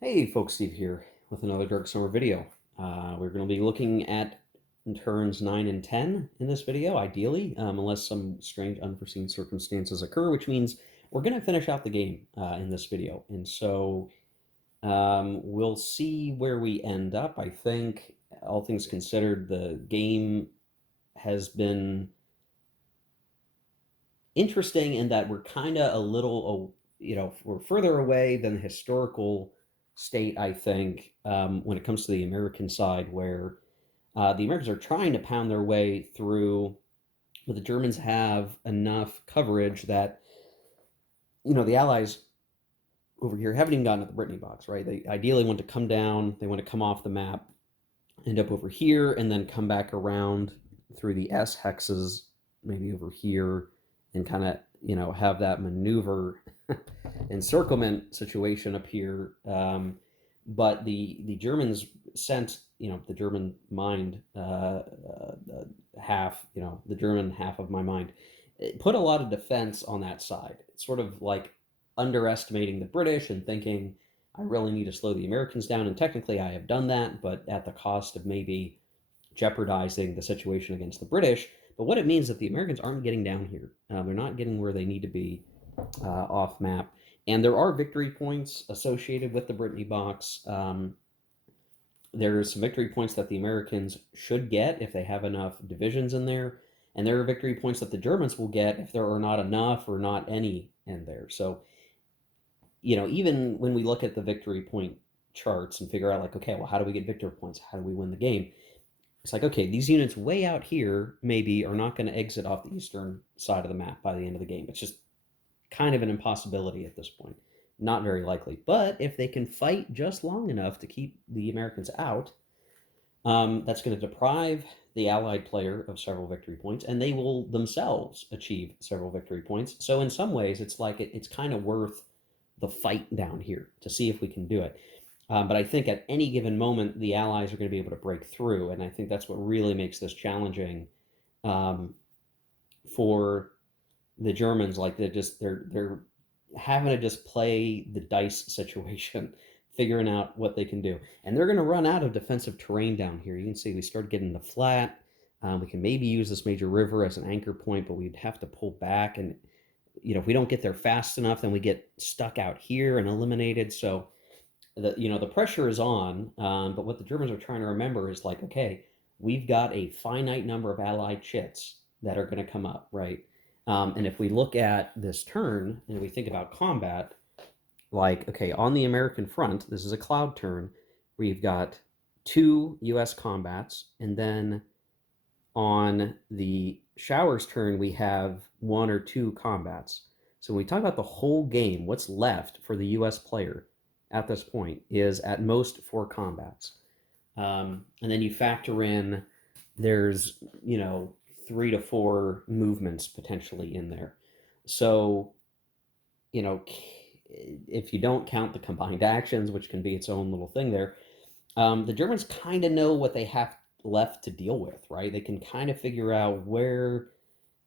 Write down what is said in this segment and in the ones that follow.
Hey folks, Steve here with another Dark Summer video. We're going to be looking at turns 9 and 10 in this video, ideally, unless some strange unforeseen circumstances occur, which means we're going to finish out the game in this video. And so we'll see where we end up. I think, all things considered, the game has been interesting in that we're kind of a little, we're further away than the historical state, I think, when it comes to the American side, where the Americans are trying to pound their way through, but the Germans have enough coverage that, the Allies over here haven't even gotten to the Brittany box, right? They ideally want to come down, they want to come off the map, end up over here, and then come back around through the S hexes, maybe over here, and kind of have that maneuver encirclement situation up here. But the Germans sent the German mind half, the German half of my mind, it put a lot of defense on that side. It's sort of like underestimating the British and thinking I really need to slow the Americans down. And technically, I have done that, but at the cost of maybe jeopardizing the situation against the British. But what it means is that the Americans aren't getting down here. They're not getting where they need to be off map. And there are victory points associated with the Brittany box. There's some victory points that the Americans should get if they have enough divisions in there. And there are victory points that the Germans will get if there are not enough or not any in there. So, even when we look at the victory point charts and figure out, like, okay, well, how do we get victory points? How do we win the game? It's like, okay, these units way out here maybe are not going to exit off the eastern side of the map by the end of the game. It's just kind of an impossibility at this point. Not very likely. But if they can fight just long enough to keep the Americans out, that's going to deprive the Allied player of several victory points, and they will themselves achieve several victory points. So in some ways, it's like it's kind of worth the fight down here to see if we can do it. But I think at any given moment, the Allies are going to be able to break through, and I think that's what really makes this challenging um, for the Germans. Like they're having to just play the dice situation, figuring out what they can do, and they're going to run out of defensive terrain down here. You can see we start getting the flat. We can maybe use this major river as an anchor point, but we'd have to pull back, and if we don't get there fast enough, then we get stuck out here and eliminated. So the pressure is on, but what the Germans are trying to remember is, like, okay, we've got a finite number of Allied chits that are going to come up, right? And if we look at this turn and we think about combat, like, okay, on the American front, this is a cloud turn. We've got 2 U.S. combats, and then on the Showers turn, we have 1 or 2 combats. So when we talk about the whole game, what's left for the U.S. player at this point is at most 4 combats. And then you factor in there's, 3 to 4 movements potentially in there. So, you know, if you don't count the combined actions, which can be its own little thing there, the Germans kind of know what they have left to deal with, right? They can kind of figure out where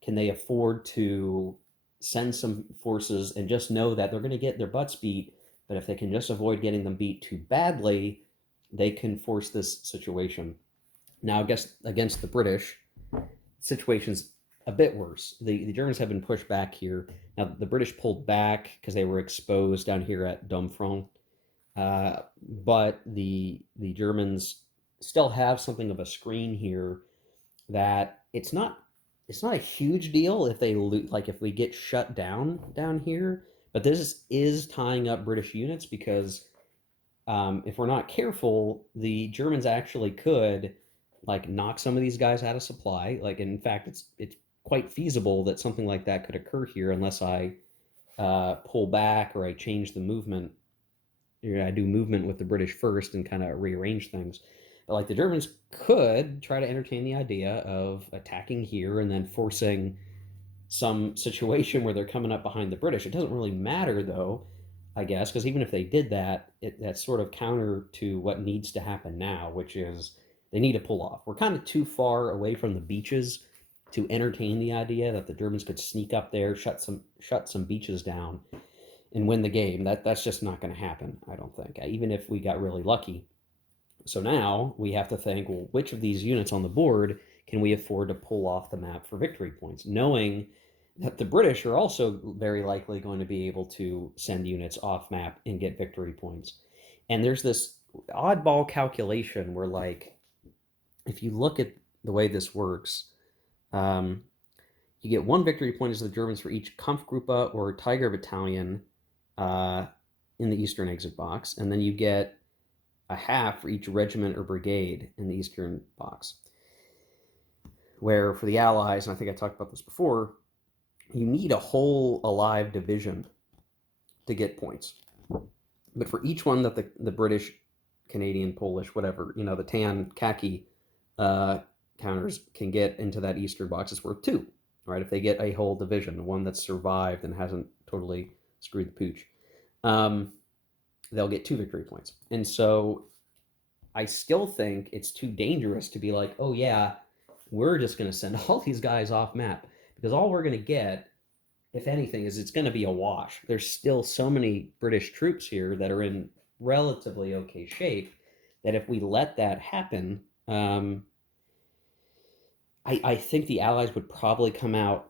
can they afford to send some forces and just know that they're going to get their butts beat, but if they can just avoid getting them beat too badly, they can force this situation. Now, I guess against the British, situation's a bit worse. The Germans have been pushed back here. Now, the British pulled back because they were exposed down here at Domfront, but the Germans still have something of a screen here that it's not a huge deal if they like if we get shut down here, but this is tying up British units because if we're not careful, the Germans actually could, like, knock some of these guys out of supply. Like, in fact, it's quite feasible that something like that could occur here unless I pull back or I change the movement. I do movement with the British first and kind of rearrange things. But, like, the Germans could try to entertain the idea of attacking here and then forcing some situation where they're coming up behind the British. It doesn't really matter, though, I guess, because even if they did that, that's sort of counter to what needs to happen now, which is they need to pull off. We're kind of too far away from the beaches to entertain the idea that the Germans could sneak up there, shut some beaches down, and win the game. That's just not going to happen, I don't think, even if we got really lucky. So now we have to think, well, which of these units on the board can we afford to pull off the map for victory points, knowing that the British are also very likely going to be able to send units off map and get victory points. And there's this oddball calculation where, like, if you look at the way this works, um, you get 1 victory point as the Germans for each Kampfgruppe or Tiger battalion uh, in the eastern exit box, and then you get a half for each regiment or brigade in the eastern box. Where for the Allies, and I think I talked about this before, you need a whole alive division to get points. But for each one that the British, Canadian, Polish, whatever, the tan, khaki counters can get into that eastern box, it's worth 2, right? If they get a whole division, one that's survived and hasn't totally screwed the pooch, they'll get 2 victory points. And so I still think it's too dangerous to be like, oh yeah, we're just going to send all these guys off map, because all we're going to get, if anything, is it's going to be a wash. There's still so many British troops here that are in relatively okay shape that if we let that happen, I think the Allies would probably come out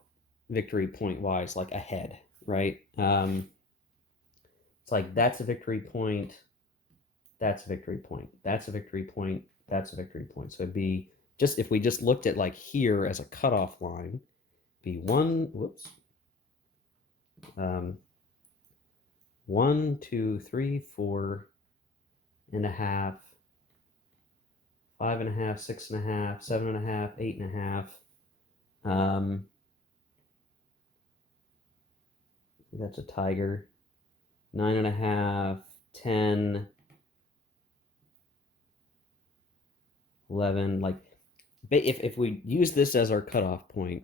victory point wise like ahead, right? It's like that's a victory point, that's a victory point, that's a victory point, that's a victory point. So it'd be just, if we just looked at like here as a cutoff line, be 1, 2, 3, 4 and a half, 5 and a half, 6 and a half, 7 and a half, 8 and a half. That's a Tiger. 9 and a half, 10, 11. Like, if we use this as our cutoff point,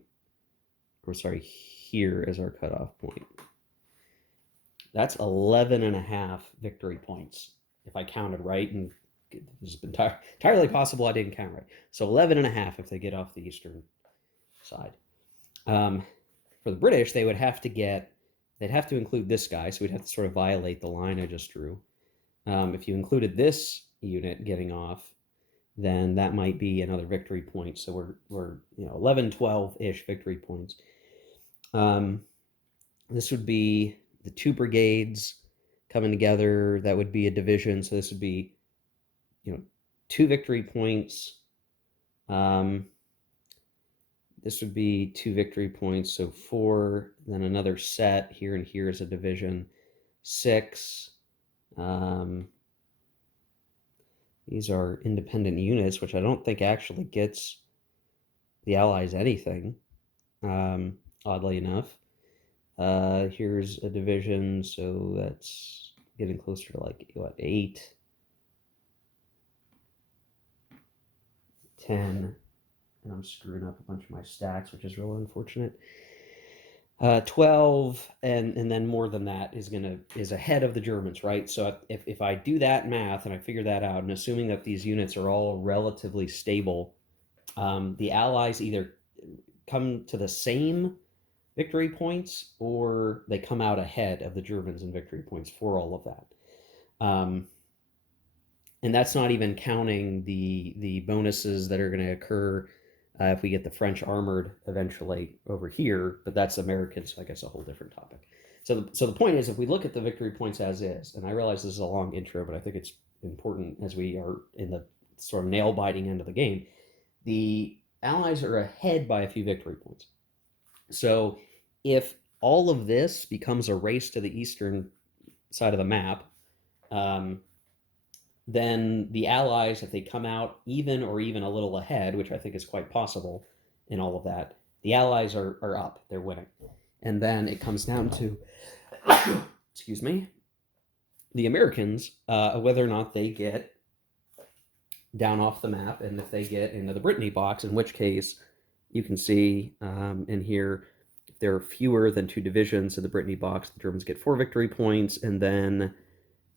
or sorry, here as our cutoff point, that's 11 and a half victory points, if I counted right, and it's entirely possible I didn't count right. So 11 and a half if they get off the eastern side. For the British, they'd have to include this guy, so we'd have to sort of violate the line I just drew. If you included this unit getting off, then that might be another victory point. So we're 11, 12-ish victory points. This would be the 2 brigades coming together. That would be a division. So this would be 2 victory points. This would be 2 victory points, so 4, then another set here, and here is a division, 6. These are independent units, which I don't think actually gets the Allies anything, oddly enough. Here's a division, so that's getting closer to like, 8, 10, and I'm screwing up a bunch of my stacks, which is real unfortunate. 12, and then more than that is ahead of the Germans, right? So if I do that math and I figure that out, and assuming that these units are all relatively stable, the Allies either come to the same victory points or they come out ahead of the Germans in victory points for all of that. And that's not even counting the bonuses that are going to occur if we get the French armored eventually over here, but that's Americans, so I guess a whole different topic. So the point is, if we look at the victory points as is, and I realize this is a long intro, but I think it's important as we are in the sort of nail-biting end of the game, the Allies are ahead by a few victory points. So if all of this becomes a race to the eastern side of the map, then the Allies, if they come out even or even a little ahead, which I think is quite possible in all of that, the Allies are up. They're winning. And then it comes down to, excuse me, the Americans, whether or not they get down off the map, and if they get into the Brittany box, in which case you can see in here, if there are fewer than 2 divisions in the Brittany box, the Germans get 4 victory points. And then,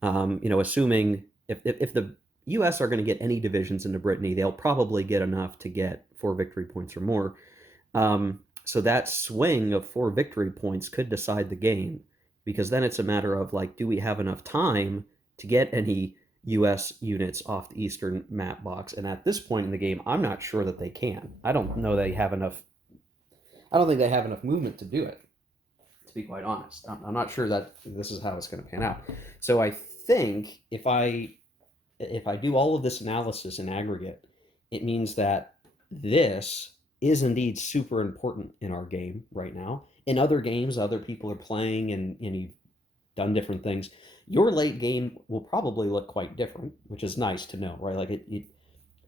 assuming if the U.S. are going to get any divisions into Brittany, they'll probably get enough to get 4 victory points or more. So that swing of 4 victory points could decide the game. because then it's a matter of like, do we have enough time to get any US units off the eastern map box? And at this point in the game, I'm not sure that they can. I don't know they have enough. I don't think they have enough movement to do it, to be quite honest. I'm not sure that this is how it's going to pan out. So I think if I do all of this analysis in aggregate, it means that this is indeed super important in our game right now. In other games, other people are playing and you've done different things. Your late game will probably look quite different, which is nice to know, right? Like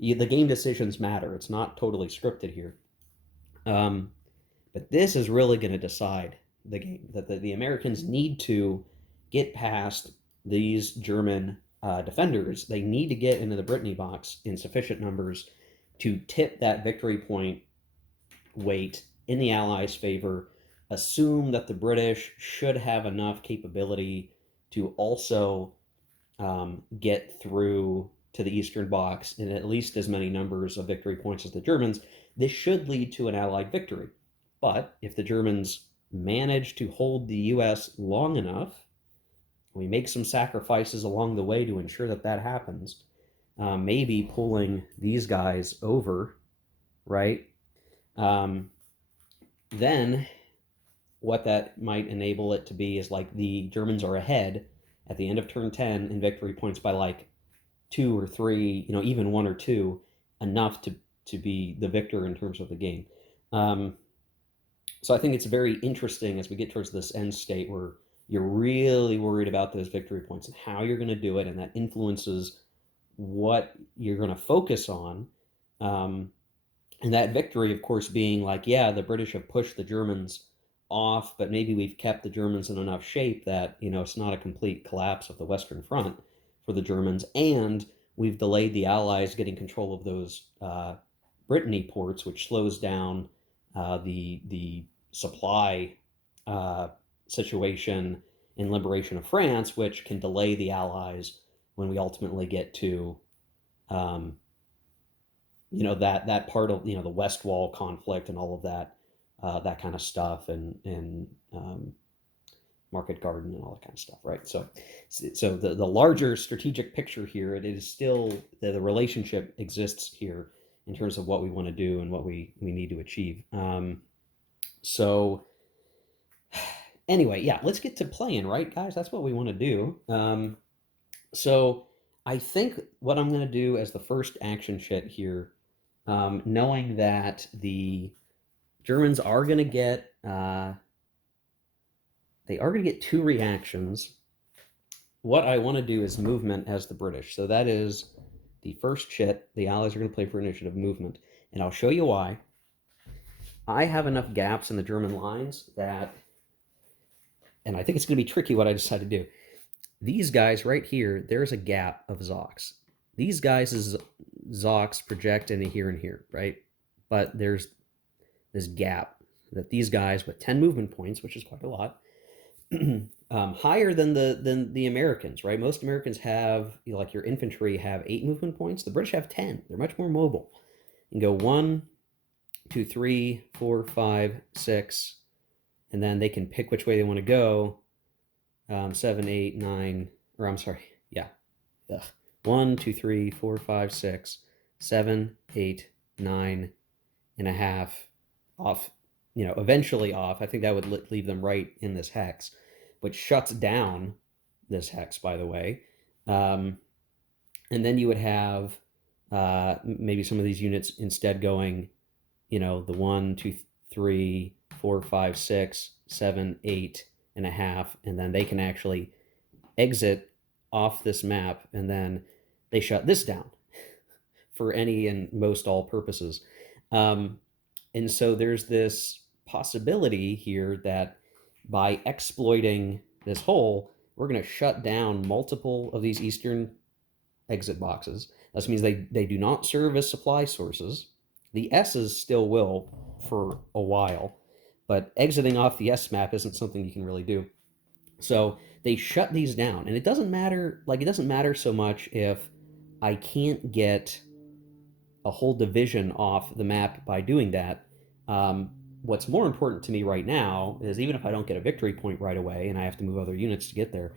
the game decisions matter. It's not totally scripted here. Um, but this is really going to decide the game. That the Americans need to get past these German defenders. They need to get into the Brittany box in sufficient numbers to tip that victory point weight in the Allies' favor. Assume that the British should have enough capability to also get through to the Eastern box in at least as many numbers of victory points as the Germans. This should lead to an Allied victory. But if the Germans manage to hold the US long enough, we make some sacrifices along the way to ensure that that happens, maybe pulling these guys over, right? Um, then what that might enable it to be is like the Germans are ahead at the end of turn 10 in victory points by like 2 or 3, even 1 or 2, enough to be the victor in terms of the game. So I think it's very interesting as we get towards this end state where you're really worried about those victory points and how you're going to do it, and that influences what you're going to focus on. And that victory, of course, being like, yeah, the British have pushed the Germans off, but maybe we've kept the Germans in enough shape that, it's not a complete collapse of the Western Front for the Germans. And we've delayed the Allies getting control of those Brittany ports, which slows down the supply situation in liberation of France, which can delay the Allies when we ultimately get to that part of the West Wall conflict and all of that kind of stuff, and Market Garden and all that kind of stuff, right? So the larger strategic picture here, it is still the relationship exists here in terms of what we want to do and what we need to achieve. So anyway, yeah, let's get to playing, right, guys? That's what we want to do. So I think what I'm going to do as the first action shit here, knowing that the Germans are going to get they are going to get 2 reactions. What I want to do is movement as the British. So that is the first shit. The Allies are going to play for initiative movement, and I'll show you why. I have enough gaps in the German lines that, and I think it's going to be tricky what I decide to do. These guys right here, there's a gap of Zocs. These guys' Zocs project into here and here, right? But there's this gap that these guys with 10 movement points, which is quite a lot, higher than the Americans, right? Most Americans have, like your infantry have 8 movement points. The British have 10. They're much more mobile. You can go 1, 2, 3, 4, 5, 6, and then they can pick which way they want to go. 7, 8, 9, or I'm sorry, yeah. Ugh. 1, 2, 3, 4, 5, 6, 7, 8, 9 and a half off, eventually off. I think that would leave them right in this hex, which shuts down this hex, by the way. And then you would have maybe some of these units instead going, the 1, 2, 3, 4, 5, 6, 7, 8 and a half, and then they can actually exit off this map, and then they shut this down for any and most all purposes. And so there's this possibility here that by exploiting this hole, we're going to shut down multiple of these eastern exit boxes. This means they do not serve as supply sources. The S's still will for a while, but exiting off the S map isn't something you can really do. So they shut these down, and it doesn't matter so much if I can't get a whole division off the map by doing that. what's more important to me right now is even if I don't get a victory point right away and I have to move other units to get there,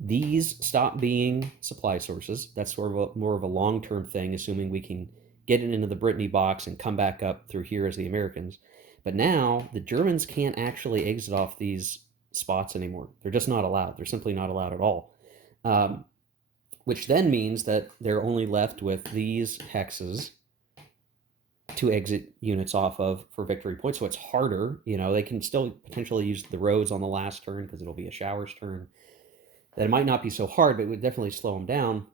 these stop being supply sources. That's sort of more of a long-term thing, assuming we can get it into the Brittany box and come back up through here as the Americans. But now the Germans can't actually exit off these spots anymore. They're just not allowed. They're simply not allowed at all. Um, which then means that they're only left with these hexes to exit units off of for victory points. So it's harder. They can still potentially use the roads on the last turn because it'll be a shower's turn. That it might not be so hard, but it would definitely slow them down.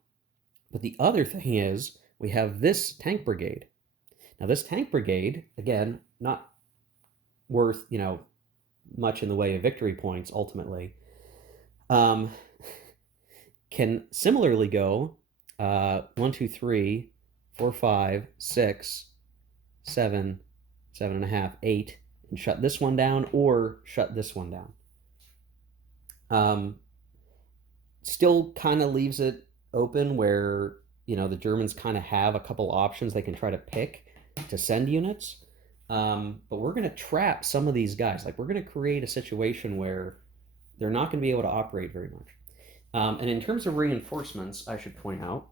But the other thing is we have this tank brigade. Now this tank brigade, again, not worth, much in the way of victory points ultimately, can similarly go 1, 2, 3, 4, 5, 6, 7, 7.5, 8, and shut this one down or shut this one down. Still kind of leaves it open where, the Germans kind of have a couple options they can try to pick to send units. But we're going to trap some of these guys. Like, we're going to create a situation where they're not going to be able to operate very much. And in terms of reinforcements, I should point out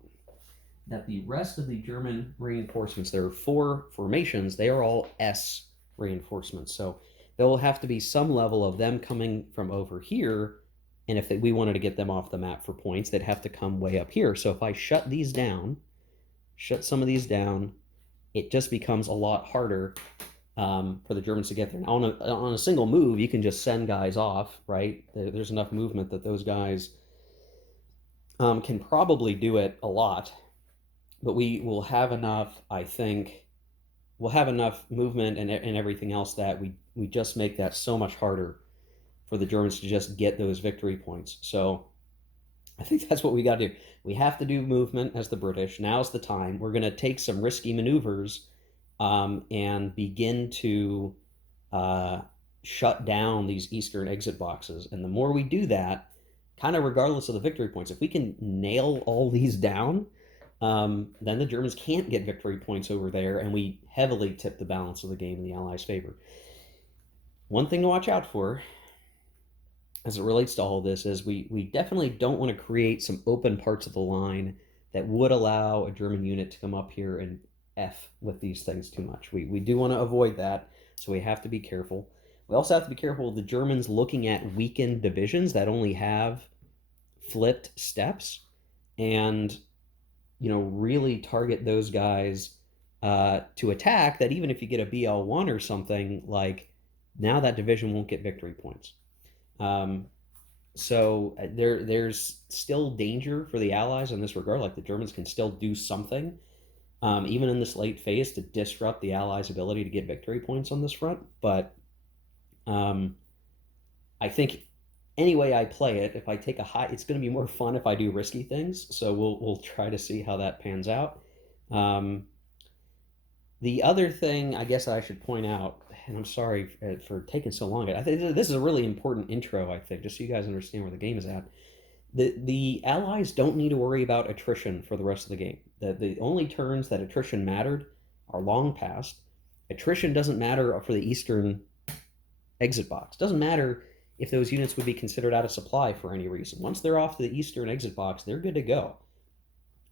that the rest of the German reinforcements, there are 4 formations, they are all S reinforcements. So there will have to be some level of them coming from over here. And if we wanted to get them off the map for points, they'd have to come way up here. So if I shut these down, shut some of these down, it just becomes a lot harder for the Germans to get there. Now, on a single move, you can just send guys off, right? There's enough movement that those guys can probably do it a lot. But we will have enough, I think, we'll have enough movement and everything else that we just make that so much harder for the Germans to just get those victory points. So I think that's what we got to do. We have to do movement as the British. Now's the time. We're going to take some risky maneuvers and begin to shut down these eastern exit boxes. And the more we do that, kind of regardless of the victory points, if we can nail all these down, then the Germans can't get victory points over there, and we heavily tip the balance of the game in the Allies' favor. One thing to watch out for as it relates to all this is we definitely don't want to create some open parts of the line that would allow a German unit to come up here and F with these things too much. We do want to avoid that, so we have to be careful. We also have to be careful of the Germans looking at weakened divisions that only have flipped steps and really target those guys to attack, that even if you get a BL1 or something, like, now that division won't get victory points. So there's still danger for the Allies in this regard. Like, the Germans can still do something, even in this late phase, to disrupt the Allies' ability to get victory points on this front. But I think any way I play it, if I take a high, it's going to be more fun if I do risky things. So we'll try to see how that pans out. The other thing I guess I should point out, and I'm sorry for taking so long, I think this is a really important intro, I think, just so you guys understand where the game is at. The Allies don't need to worry about attrition for the rest of the game. The only turns that attrition mattered are long past. Attrition doesn't matter for the Eastern exit box. It doesn't matter if those units would be considered out of supply for any reason. Once they're off the Eastern exit box, they're good to go.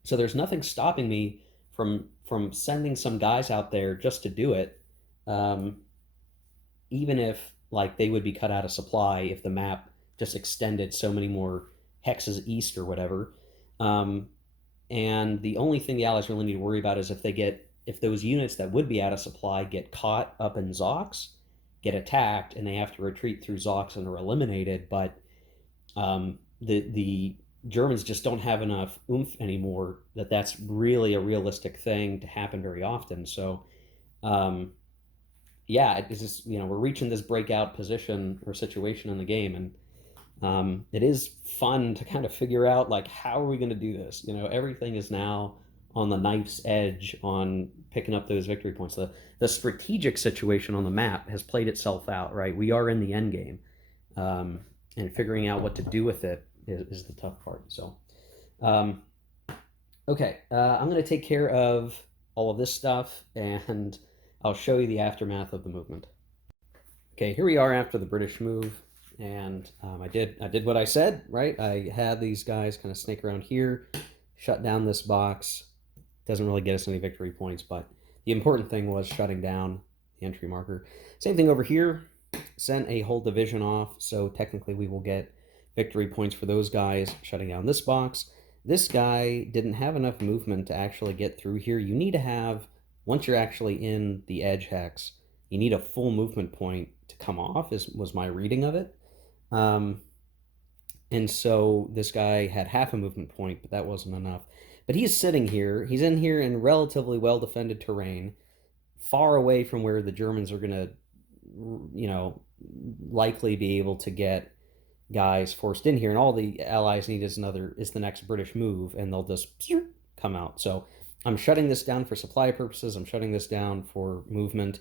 So there's nothing stopping me from sending some guys out there just to do it, even if, like, they would be cut out of supply if the map just extended so many more hexes east or whatever. And the only thing the Allies really need to worry about is if those units that would be out of supply get caught up in Zox, get attacked, and they have to retreat through Zox and are eliminated. But the Germans just don't have enough oomph anymore that's really a realistic thing to happen very often. So yeah, it's just, we're reaching this breakout position or situation in the game, and it is fun to kind of figure out, like, how are we going to do this? Everything is now on the knife's edge on picking up those victory points. The strategic situation on the map has played itself out, right? We are in the end game, and figuring out what to do with it is the tough part. So, okay, I'm going to take care of all of this stuff, and I'll show you the aftermath of the movement. Okay, here we are after the British move, and I did what I said, right? I had these guys kind of snake around here, shut down this box. Doesn't really get us any victory points, but the important thing was shutting down the entry marker. Same thing over here. Sent a whole division off, so technically we will get victory points for those guys shutting down this box. This guy didn't have enough movement to actually get through here. You need to have, once you're actually in the edge hex, you need a full movement point to come off, was my reading of it. Um, and so this guy had half a movement point, but that wasn't enough. But he's sitting here. He's in here in relatively well-defended terrain, far away from where the Germans are going to, likely be able to get guys forced in here. And all the Allies need is the next British move, and they'll just come out. So I'm shutting this down for supply purposes. I'm shutting this down for movement.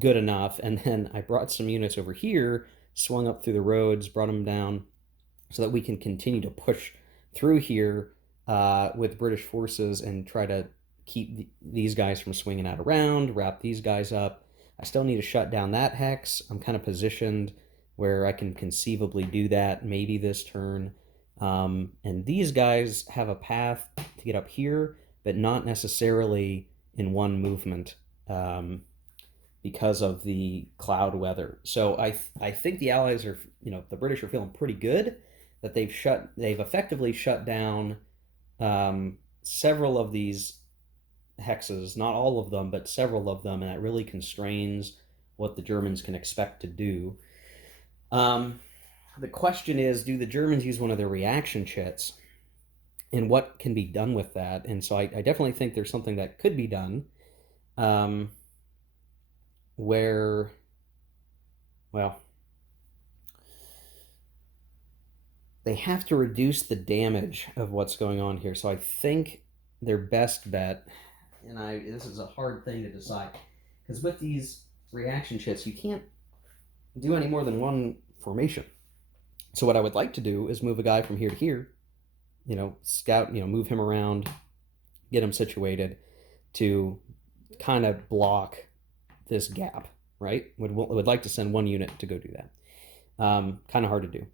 Good enough. And then I brought some units over here, swung up through the roads, brought them down so that we can continue to push through here with British forces and try to keep these guys from swinging out around, wrap these guys up. I still need to shut down that hex. I'm kind of positioned where I can conceivably do that maybe this turn. And these guys have a path to get up here, but not necessarily in one movement. Because of the cloud weather. So I think the Allies are, the British are feeling pretty good that they've effectively shut down several of these hexes, not all of them, but several of them, and that really constrains what the Germans can expect to do. The question is, do the Germans use one of their reaction chits? And what can be done with that? And so I definitely think there's something that could be done. Where, well, they have to reduce the damage of what's going on here. So I think their best bet, and this is a hard thing to decide, because with these reaction chits, you can't do any more than one formation. So what I would like to do is move a guy from here to here, scout, move him around, get him situated to kind of block this gap, right? Would like to send one unit to go do that. Kind of hard to do.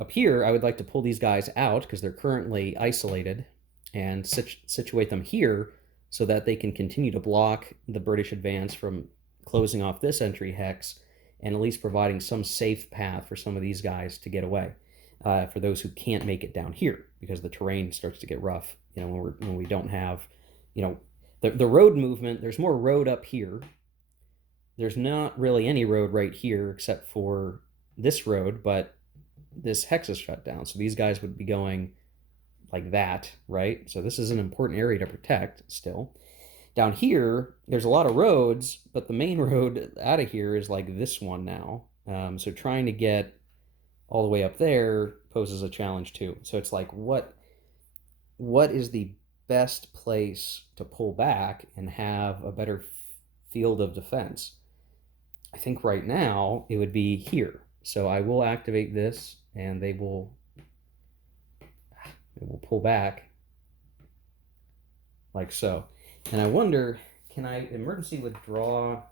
Up here, I would like to pull these guys out because they're currently isolated and situate them here so that they can continue to block the British advance from closing off this entry hex and at least providing some safe path for some of these guys to get away. For those who can't make it down here because the terrain starts to get rough, when we don't have, the road movement, there's more road up here. There's not really any road right here except for this road, but this hex is shut down. So these guys would be going like that, right? So this is an important area to protect still. Down here, there's a lot of roads, but the main road out of here is like this one now. So trying to get all the way up there poses a challenge too. So it's like, what is the best place to pull back and have a better field of defense? I think right now it would be here. So I will activate this and they will pull back like so. And I wonder, can I emergency withdraw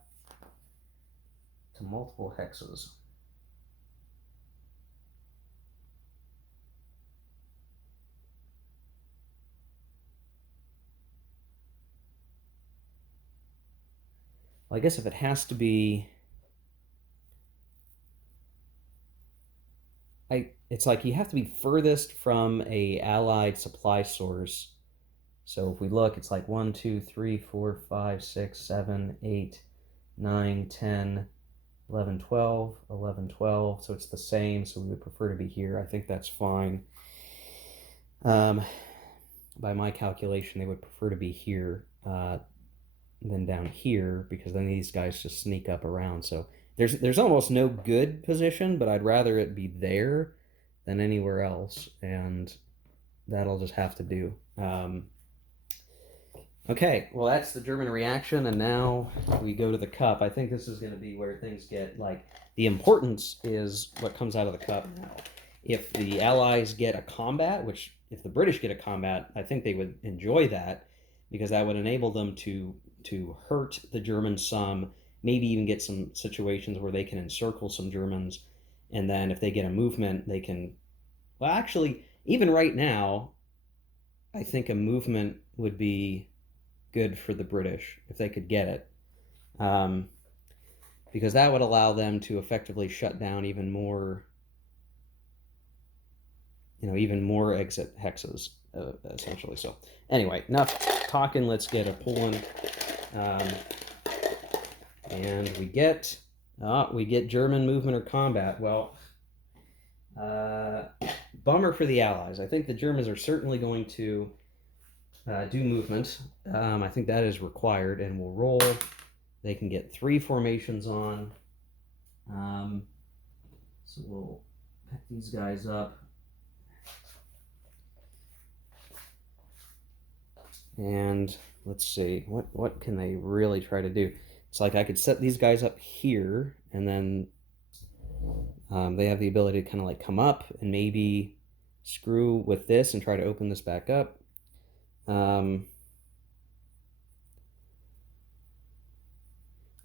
to multiple hexes? Well, I guess if it has to be, it's like you have to be furthest from a allied supply source. So if we look, it's like 1, 2, 3, 4, 5, 6, 7, 8, 9, 10, 11, 12, 11, 12. So it's the same. So we would prefer to be here. I think that's fine. By my calculation, they would prefer to be here than down here because then these guys just sneak up around. So there's almost no good position, but I'd rather it be there than anywhere else, and that'll just have to do. Okay, well, that's the German reaction, and now we go to the cup. I think this is going to be where things get, like, the importance is what comes out of the cup now. If the Allies get a combat, which if the British get a combat, I think they would enjoy that because that would enable them to hurt the Germans some maybe even get some situations where they can encircle some Germans, and then if they get a movement, they can. Well, actually, even right now, I think a movement would be good for the British if they could get it, um, because that would allow them to effectively shut down even more, even more exit hexes, essentially. So anyway, enough talking. Let's get a pulling, um, and we get German movement or combat. Well, bummer for the Allies. I think the Germans are certainly going to do movement. I think that is required, and we'll roll. They can get 3 formations on. So we'll pick these guys up. And let's see, what can they really try to do? It's like I could set these guys up here, and then they have the ability to kind of like come up and maybe screw with this and try to open this back up. I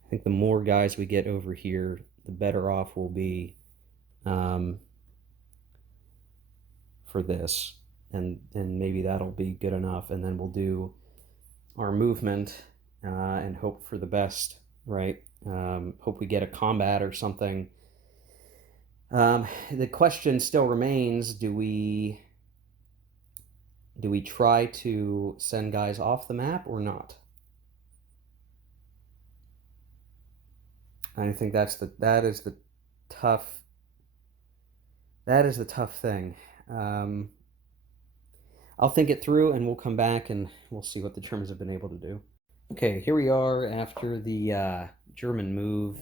think the more guys we get over here, the better off we'll be for this. And maybe that'll be good enough. And then we'll do our movement and hope for the best, right? Hope we get a combat or something. The question still remains, do we try to send guys off the map or not? I think that is the tough thing. I'll think it through, and we'll come back and we'll see what the Germans have been able to do. Okay, here we are after the German move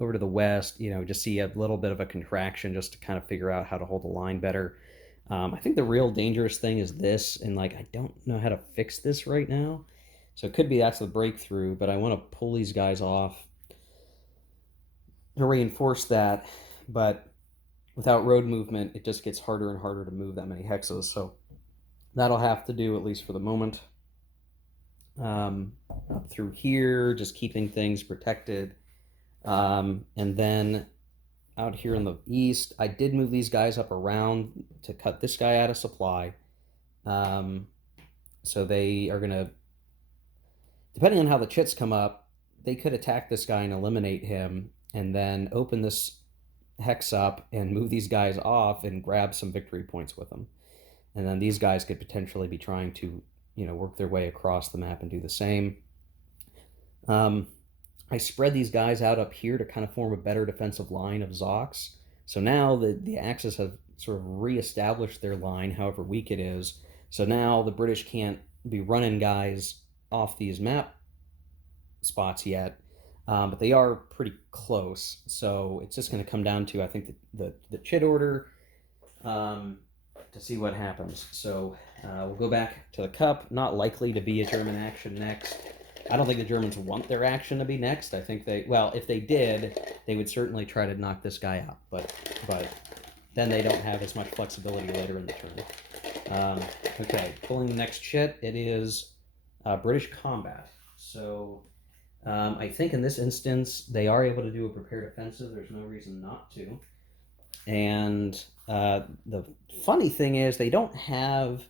over to the west. Just see a little bit of a contraction just to kind of figure out how to hold the line better. I think the real dangerous thing is this, and like I don't know how to fix this right now. So it could be that's the breakthrough, but I want to pull these guys off to reinforce that. But without road movement, it just gets harder and harder to move that many hexes. So that'll have to do, at least for the moment. Up through here, just keeping things protected. And then out here in the east, I did move these guys up around to cut this guy out of supply. So they are going to, depending on how the chits come up, they could attack this guy and eliminate him, and then open this hex up and move these guys off and grab some victory points with them. And then these guys could potentially be trying to, work their way across the map and do the same. I spread these guys out up here to kind of form a better defensive line of Zocs. So now the Axis have sort of reestablished their line, however weak it is. So now the British can't be running guys off these map spots yet, but they are pretty close. So it's just going to come down to, I think, the chit order to see what happens. So we'll go back to the cup. Not likely to be a German action next. I don't think the Germans want their action to be next. I think if they did, they would certainly try to knock this guy out. But then they don't have as much flexibility later in the turn. Okay, pulling the next chit. It is British combat. So I think in this instance, they are able to do a prepared offensive. There's no reason not to. And the funny thing is, they don't have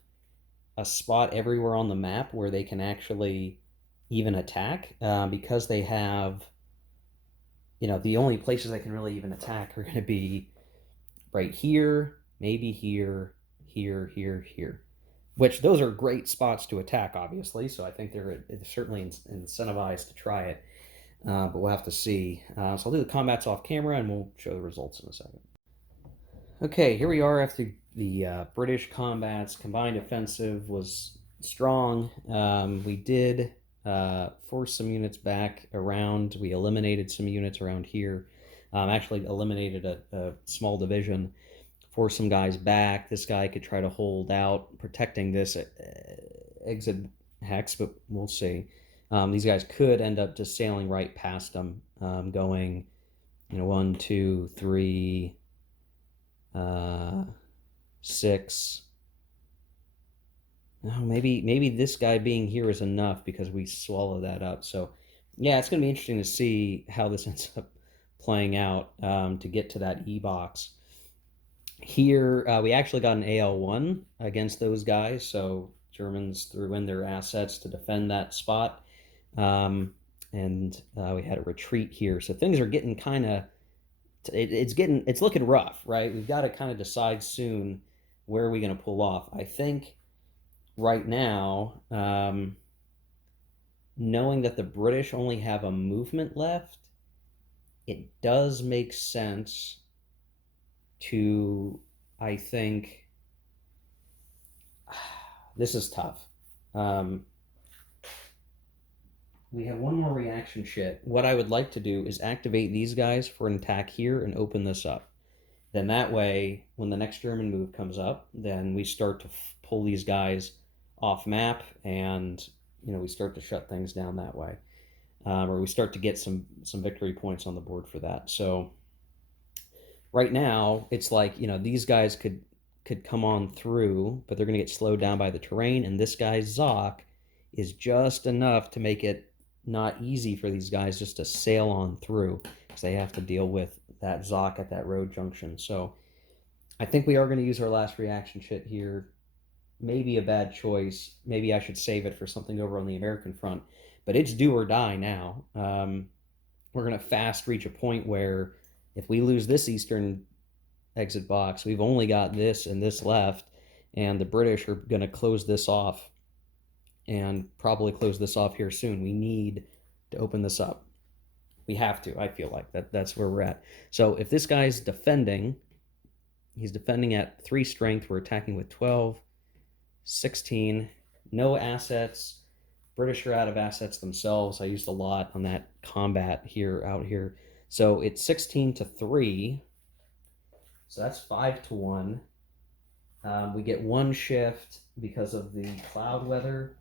a spot everywhere on the map where they can actually even attack, because they have, the only places they can really even attack are going to be right here, maybe here, which those are great spots to attack, obviously. So I think they're certainly incentivized to try it, but we'll have to see. So I'll do the combats off camera, and we'll show the results in a second. Okay, here we are after the British combats. Combined offensive was strong. We did force some units back around. We eliminated some units around here. Actually eliminated a small division, forced some guys back. This guy could try to hold out, protecting this exit hex, but we'll see. These guys could end up just sailing right past them, going, 1, 2, 3, 6. No, maybe this guy being here is enough because we swallow that up. So Yeah, it's going to be interesting to see how this ends up playing out to get to that E box. Here, we actually got an AL1 against those guys, so Germans threw in their assets to defend that spot. Um, and we had a retreat here. So things are getting kind of, it's looking rough, right? We've got to kind of decide soon where are we going to pull off. I think right now, knowing that the British only have a movement left, it does make sense to, I think, this is tough. Um, we have one more reaction shit. What I would like to do is activate these guys for an attack here and open this up. Then that way, when the next German move comes up, then we start to pull these guys off map, and we start to shut things down that way, or we start to get some victory points on the board for that. So right now, it's like these guys could come on through, but they're going to get slowed down by the terrain, and this guy's Zoc is just enough to make it not easy for these guys just to sail on through, because they have to deal with that Zoc at that road junction. So I think we are going to use our last reaction shit here. Maybe a bad choice. Maybe I should save it for something over on the American front. But it's do or die now. We're going to fast reach a point where if we lose this eastern exit box, we've only got this and this left, and the British are going to close this off and probably close this off here soon. We need to open this up. We have to. I feel like that's where we're at. So if this guy's defending, he's defending at 3 strength. We're attacking with 12, 16, no assets. British are out of assets themselves. I used a lot on that combat here out here. So it's 16 to 3. So that's 5 to 1. We get 1 shift because of the cloud weather.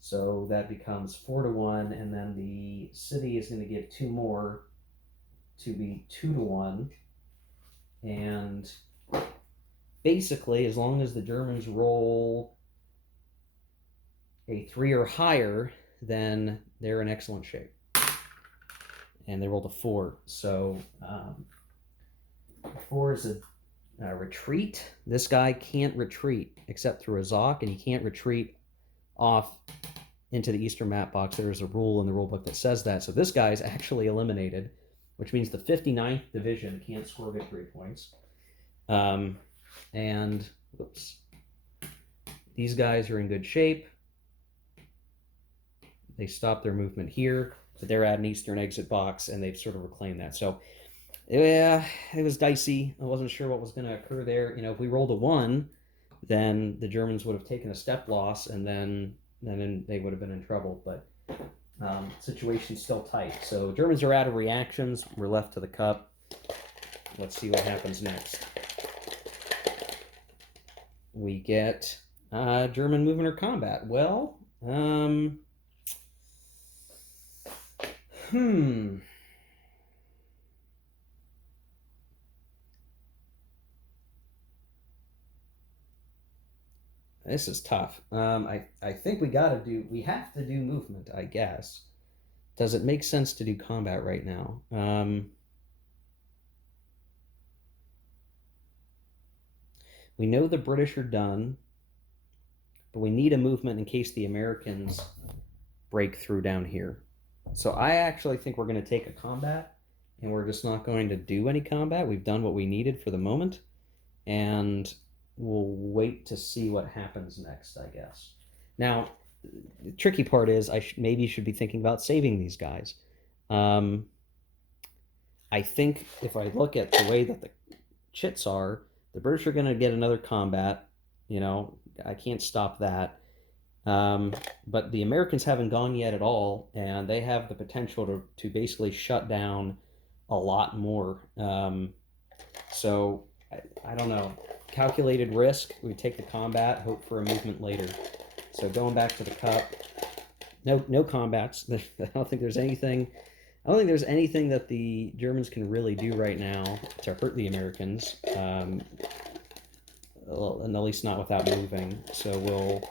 So that becomes 4 to 1. And then the city is going to give 2 more to be 2 to 1. And basically, as long as the Germans roll a 3 or higher, then they're in excellent shape. And they rolled a 4. So 4 is a retreat. This guy can't retreat except through a Zoc, and he can't retreat off into the eastern map box. There is a rule in the rule book that says that. So this guy is actually eliminated, which means the 59th Division can't score victory points. And whoops, these guys are in good shape. They stop their movement here, but they're at an eastern exit box, and they've sort of reclaimed that. So yeah, it was dicey. I wasn't sure what was going to occur there. If we rolled a 1, then the Germans would have taken a step loss, and then they would have been in trouble. But situation's still tight. So Germans are out of reactions. We're left to the cup. Let's see what happens next. We get German movement or combat. Well, This is tough. I think we have to do movement, I guess. Does it make sense to do combat right now? We know the British are done, but we need a movement in case the Americans break through down here. So I actually think we're going to take a combat, and we're just not going to do any combat. We've done what we needed for the moment, and we'll wait to see what happens next, I guess. Now, the tricky part is I maybe should be thinking about saving these guys. I think if I look at the way that the chits are, the British are going to get another combat. I can't stop that. But the Americans haven't gone yet at all, and they have the potential to basically shut down a lot more. So I don't know. Calculated risk. We take the combat, hope for a movement later. So going back to the cup, no combats. I don't think there's anything. I don't think there's anything that the Germans can really do right now to hurt the Americans. And at least not without moving. So we'll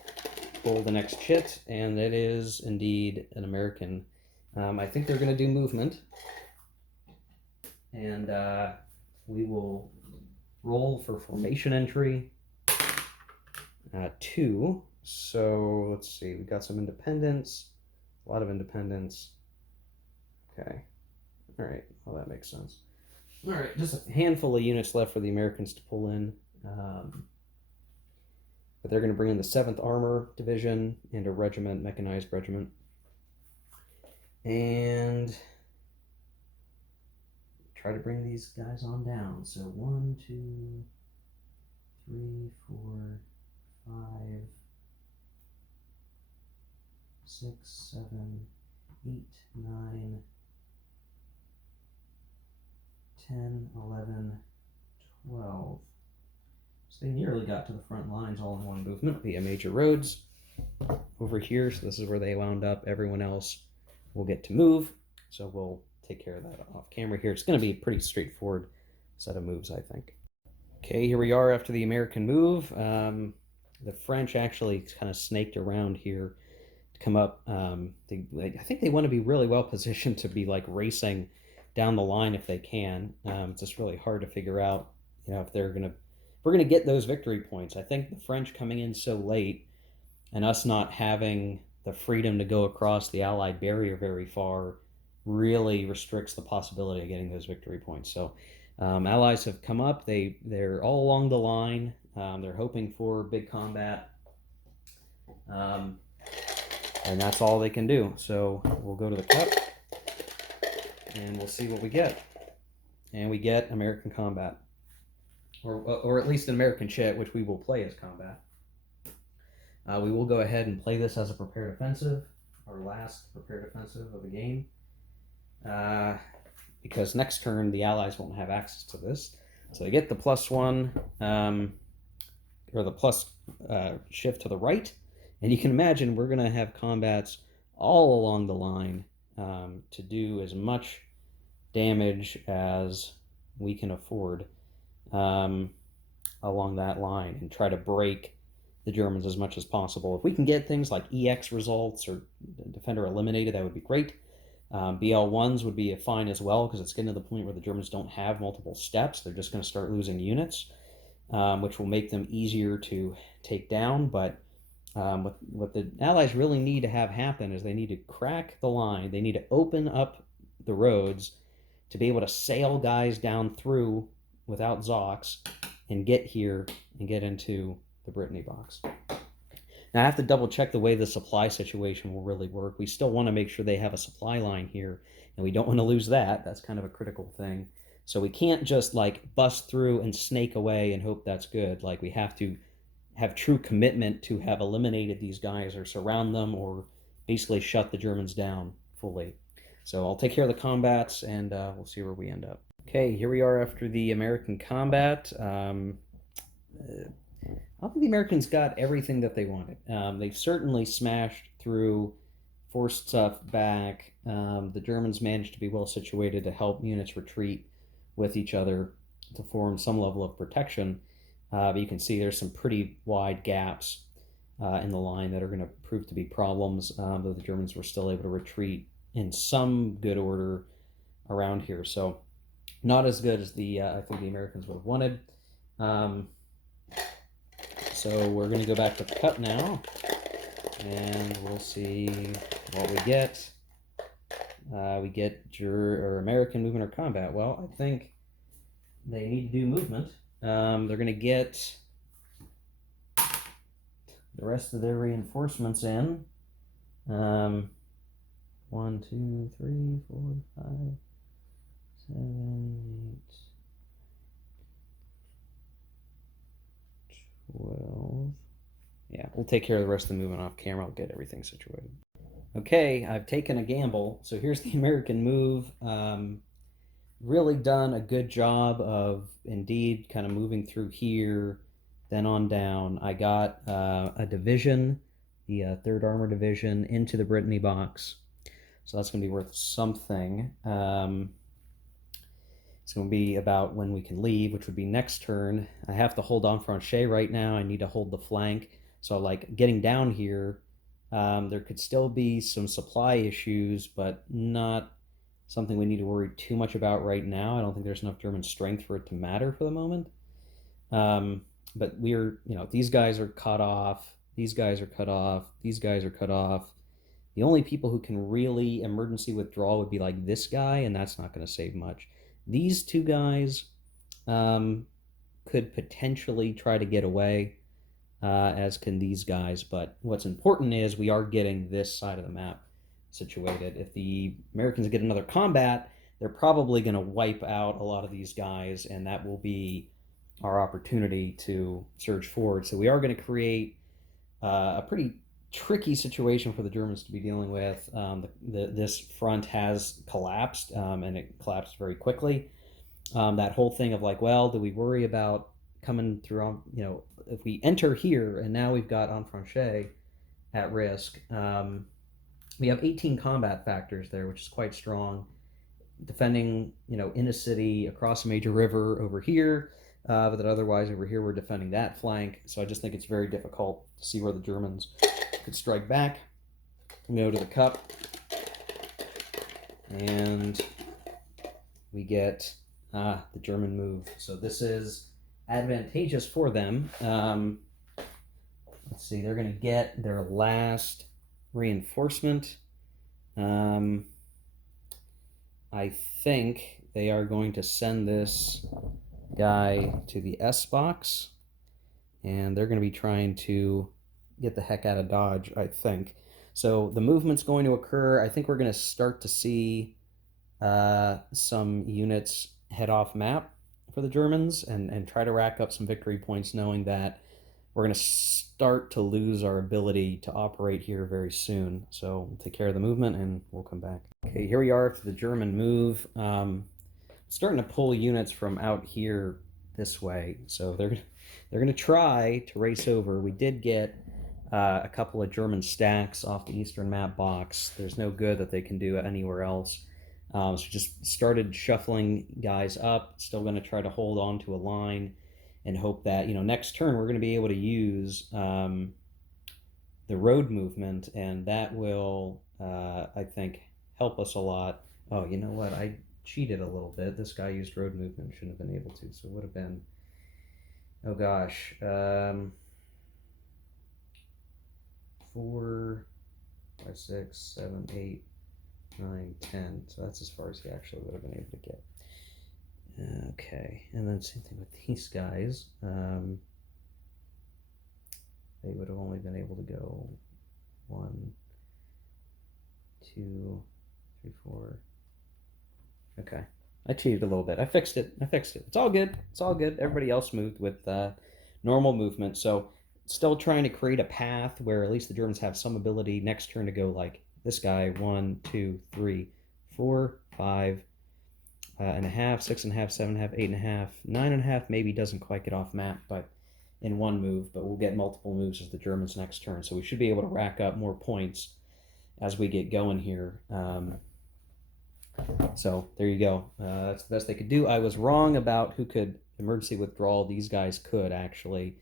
roll the next chit, and it is indeed an American. I think they're going to do movement, and we will roll for formation entry 2. So let's see, we got some independence, a lot of independence. Okay, all right, well, that makes sense. All right, just a handful of units left for the Americans to pull in. But they're going to bring in the 7th Armor Division and a regiment, mechanized regiment. And try to bring these guys on down. So 1, 2, 3, 4, 5, 6, 7, 8, 9, 10, 11, 12. So they nearly got to the front lines all in one movement via major roads over here. So this is where they wound up. Everyone else will get to move. So we'll take care of that off camera here. It's going to be a pretty straightforward set of moves, I think. Okay, here we are after the American move. The French actually kind of snaked around here to come up. I think they want to be really well positioned to be like racing down the line if they can. It's just really hard to figure out, if we're gonna get those victory points. I think the French coming in so late and us not having the freedom to go across the Allied barrier very far really restricts the possibility of getting those victory points. So Allies have come up. They're all along the line. They're hoping for big combat. And that's all they can do. So we'll go to the cup and we'll see what we get. And we get American combat, or at least an American chit, which we will play as combat. We will go ahead and play this as a prepared offensive, our last prepared offensive of the game, because next turn the Allies won't have access to this. So they get the +1, or the plus shift to the right, and you can imagine we're going to have combats all along the line to do as much damage as we can afford along that line and try to break the Germans as much as possible. If we can get things like EX results or defender eliminated, that would be great. BL1s would be fine as well, because it's getting to the point where the Germans don't have multiple steps. They're just going to start losing units, which will make them easier to take down. But what the Allies really need to have happen is they need to crack the line. They need to open up the roads to be able to sail guys down through without Zocs and get here and get into the Brittany box. Now I have to double check the way the supply situation will really work. We still want to make sure they have a supply line here, and we don't want to lose that. That's kind of a critical thing. So we can't just like bust through and snake away and hope that's good. Like, we have to have true commitment to have eliminated these guys or surround them or basically shut the Germans down fully. So I'll take care of the combats, and we'll see where we end up. Okay, here we are after the American combat. I think the Americans got everything that they wanted. They certainly smashed through, forced stuff back. The Germans managed to be well situated to help units retreat with each other to form some level of protection. But you can see there's some pretty wide gaps in the line that are going to prove to be problems, though the Germans were still able to retreat in some good order around here. So not as good as I think the Americans would have wanted. So we're going to go back to the cut now, and we'll see what we get. We get American movement or combat. Well, I think they need to do movement. They're going to get the rest of their reinforcements in. 1, 2, 3, 4, 5, 7, 8, 12. Yeah, we'll take care of the rest of the movement off camera. I'll get everything situated. Okay, I've taken a gamble. So here's the American move. Really done a good job of indeed kind of moving through here, then on down. I got a division, the 3rd Armor Division, into the Brittany box. So that's going to be worth something. It's going to be about when we can leave, which would be next turn. I have to hold on Franchet right now. I need to hold the flank. So like getting down here There could still be some supply issues, but not something we need to worry too much about right now. I don't think there's enough German strength for it to matter for the moment. Um, but these guys are cut off. These guys are cut off. These guys are cut off. The only people who can really emergency withdraw would be like this guy, and that's not going to save much. These two guys um, could potentially try to get away, as can these guys. But what's important is we are getting this side of the map situated. If the Americans get another combat, they're probably going to wipe out a lot of these guys, and that will be our opportunity to surge forward. So we are going to create a pretty tricky situation for the Germans to be dealing with. This front has collapsed, and it collapsed very quickly. That whole thing of like, well, do we worry about coming through, if we enter here and now we've got Enfranchet at risk. We have 18 combat factors there, which is quite strong. Defending, in a city across a major river over here, but that otherwise over here we're defending that flank. So I just think it's very difficult to see where the Germans could strike back. We go to the cup, and we get the German move. So this is advantageous for them. Let's see, they're going to get their last reinforcement. I think they are going to send this guy to the S box, and they're going to be trying to get the heck out of Dodge, I think. So the movement's going to occur. I think we're going to start to see some units head off map for the Germans and try to rack up some victory points, knowing that we're going to start to lose our ability to operate here very soon. So we'll take care of the movement and we'll come back. Okay, here we are for the German move. Starting to pull units from out here this way. So they're going to try to race over. We did get a couple of German stacks off the eastern map box. There's no good that they can do anywhere else. So just started shuffling guys up. Still going to try to hold on to a line and hope that, next turn we're going to be able to use the road movement, and that will, I think, help us a lot. Oh, you know what? I cheated a little bit. This guy used road movement. Shouldn't have been able to. So it would have been, oh gosh, 4, 5, 6, 7, 8, 9, 10. So that's as far as he actually would have been able to get. Okay, and then same thing with these guys. They would have only been able to go 1, 2, 3, 4. Okay, I cheated a little bit. I fixed it. It's all good. Everybody else moved with normal movement. So still trying to create a path where at least the Germans have some ability next turn to go like this guy, 1, 2, 3, 4, 5 and a half, 6.5, 7.5, 8.5, 9.5. Maybe doesn't quite get off map, but in one move. But we'll get multiple moves as the Germans next turn, so we should be able to rack up more points as we get going here. So there you go. That's the best they could do. I was wrong about who could emergency withdrawal. These guys could actually,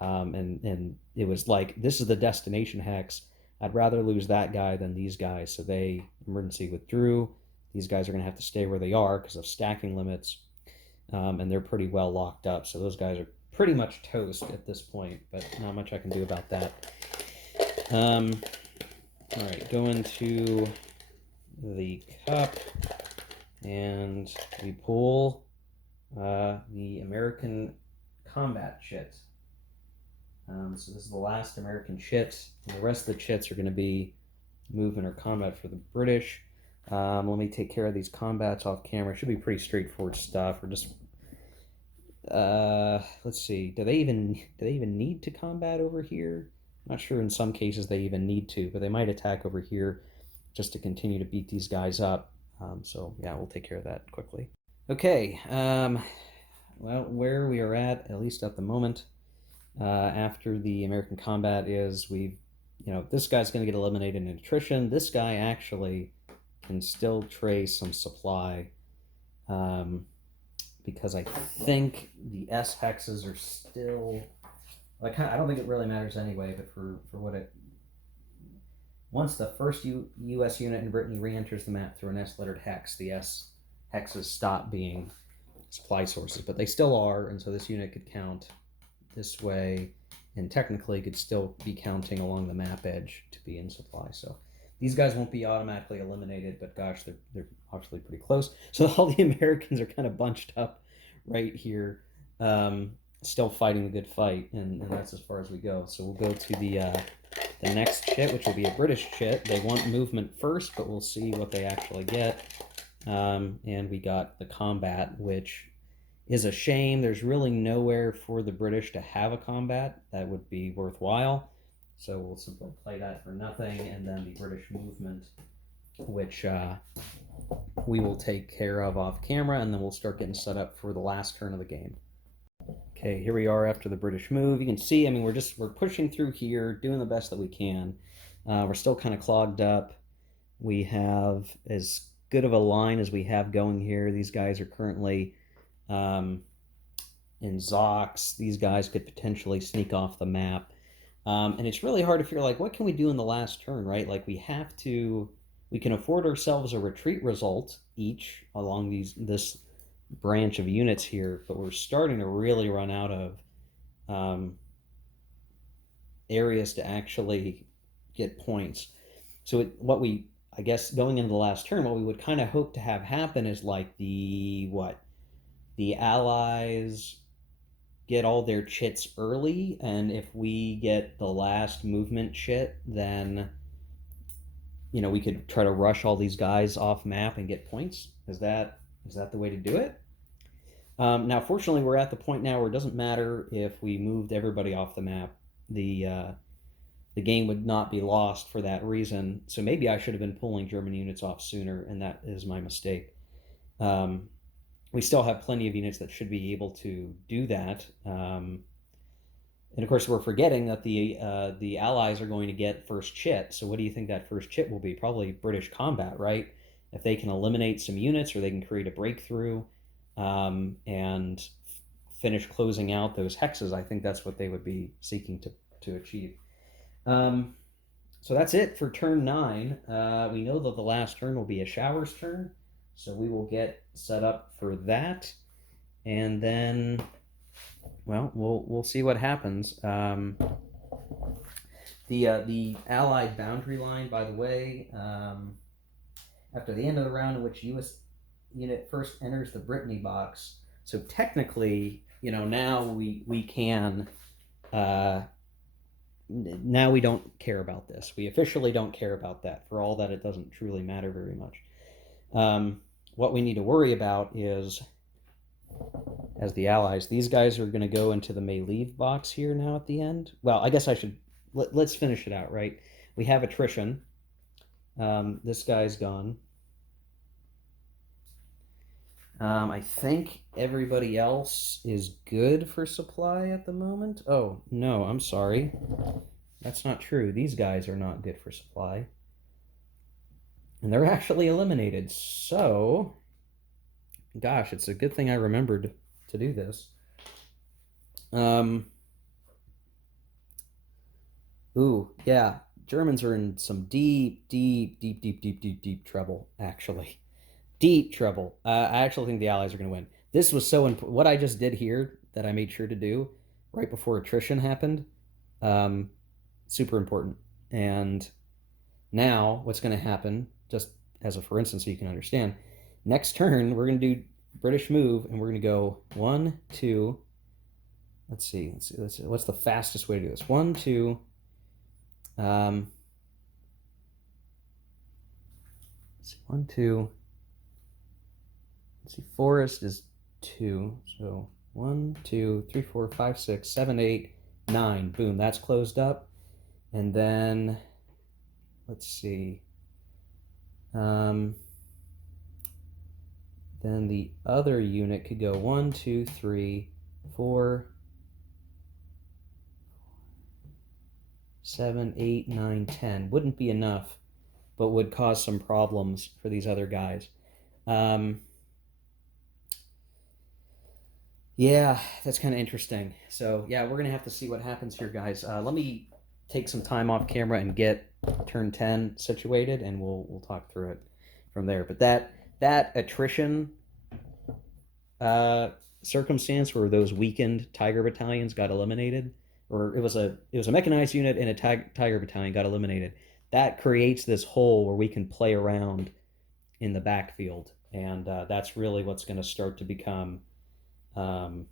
and it was like, this is the destination hex. I'd rather lose that guy than these guys. So they emergency withdrew. These guys are going to have to stay where they are because of stacking limits, and they're pretty well locked up. So those guys are pretty much toast at this point, but not much I can do about that. All right, go into the cup, and we pull the American combat chit. So this is the last American chit. The rest of the chits are going to be movement or combat for the British. Let me take care of these combats off camera. It should be pretty straightforward stuff. Or just let's see. Do they even need to combat over here? I'm not sure. In some cases they even need to, but they might attack over here just to continue to beat these guys up. So yeah, we'll take care of that quickly. Okay. Well, where we are at least at the moment, after the American combat is this guy's going to get eliminated in attrition. This guy actually can still trace some supply, because I think the S hexes are still, I don't think it really matters anyway, but for what it, once the first U.S. unit in Brittany re-enters the map through an S-lettered hex, the S hexes stop being supply sources, but they still are, and so this unit could count this way, and technically could still be counting along the map edge to be in supply. So these guys won't be automatically eliminated, but gosh, they're obviously pretty close. So all the Americans are kind of bunched up right here, still fighting the good fight, and that's as far as we go. So we'll go to the next chit, which will be a British chit. They want movement first, but we'll see what they actually get. And we got the combat, which is a shame. There's really nowhere for the British to have a combat that would be worthwhile. So we'll simply play that for nothing, and then the British movement, which we will take care of off camera, and then we'll start getting set up for the last turn of the game. Okay, here we are after the British move. You can see, I mean, we're pushing through here, doing the best that we can. We're still kind of clogged up. We have as good of a line as we have going here. These guys are currently in Zox. These guys could potentially sneak off the map. And it's really hard to figure, like, what can we do in the last turn, right? Like, we can afford ourselves a retreat result each along this branch of units here, but we're starting to really run out of areas to actually get points. So I guess going into the last turn, what we would kind of hope to have happen is like the Allies get all their chits early, and if we get the last movement chit, then we could try to rush all these guys off map and get points. Is that the way to do it? Now, fortunately, we're at the point now where it doesn't matter if we moved everybody off the map. The game would not be lost for that reason. So maybe I should have been pulling German units off sooner, and that is my mistake. We still have plenty of units that should be able to do that. And of course, we're forgetting that the Allies are going to get first chit. So what do you think that first chit will be? Probably British combat, right? If they can eliminate some units, or they can create a breakthrough and finish closing out those hexes, I think that's what they would be seeking to achieve. So that's it for turn 9. We know that the last turn will be a Showers turn, so we will get set up for that, and then, well, we'll see what happens. The Allied boundary line, by the way, after the end of the round in which U.S. unit first enters the Brittany box. So technically, now we can. Now we don't care about this. We officially don't care about that, for all that it doesn't truly matter very much. What we need to worry about is, as the Allies, these guys are going to go into the may leave box here now at the end. Well, I guess I should, let's finish it out, right? We have attrition. This guy's gone. I think everybody else is good for supply at the moment. Oh, no, I'm sorry. That's not true. These guys are not good for supply. And they're actually eliminated. So, gosh, it's a good thing I remembered to do this. Ooh, yeah. Germans are in some deep trouble, actually. Deep trouble. I actually think the Allies are going to win. This was so important. What I just did here that I made sure to do right before attrition happened, super important. And now what's going to happen, just as a for instance so you can understand, next turn we're going to do British move, and we're going to go 1, 2, let's see, what's the fastest way to do this? 1, 2, let's see, 1, 2, let's see, forest is 2, so 1, 2, 3, 4, 5, 6, 7, 8, 9. Boom, that's closed up. And then let's see, then the other unit could go 1, 2, 3, 4, 7, 8, 9, 10. Wouldn't be enough, but would cause some problems for these other guys. Yeah, that's kind of interesting. So yeah, we're gonna have to see what happens here, guys. Let me take some time off camera and get turn 10 situated, and we'll talk through it from there. But that attrition uh, circumstance where those weakened Tiger battalions got eliminated, or it was a mechanized unit and a Tiger battalion got eliminated. That creates this hole where we can play around in the backfield, and that's really what's going to start to become um,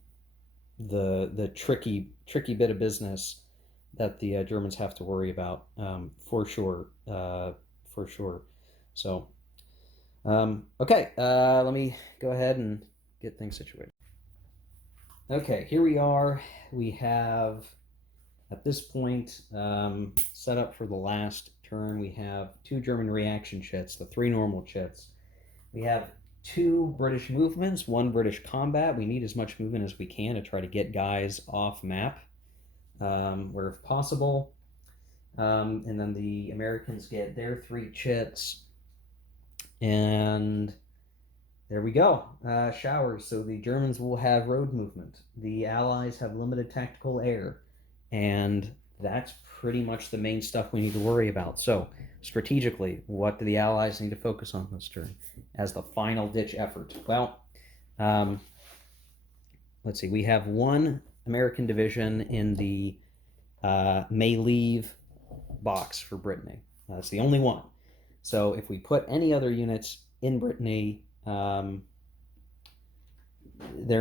the tricky bit of business that the Germans have to worry about, for sure, for sure. So okay, let me go ahead and get things situated. Okay, here we are. We have, at this point, set up for the last turn. We have 2 German reaction chits, the 3 normal chits. We have 2 British movements, 1 British combat. We need as much movement as we can to try to get guys off map, where if possible. And then the Americans get their 3 chits. And there we go. Showers. So the Germans will have road movement. The Allies have limited tactical air. And that's pretty much the main stuff we need to worry about. So strategically, what do the Allies need to focus on this turn as the final ditch effort? Well, let's see. We have 1 American division in the may leave box for Brittany. That's the only one. So if we put any other units in Brittany, they're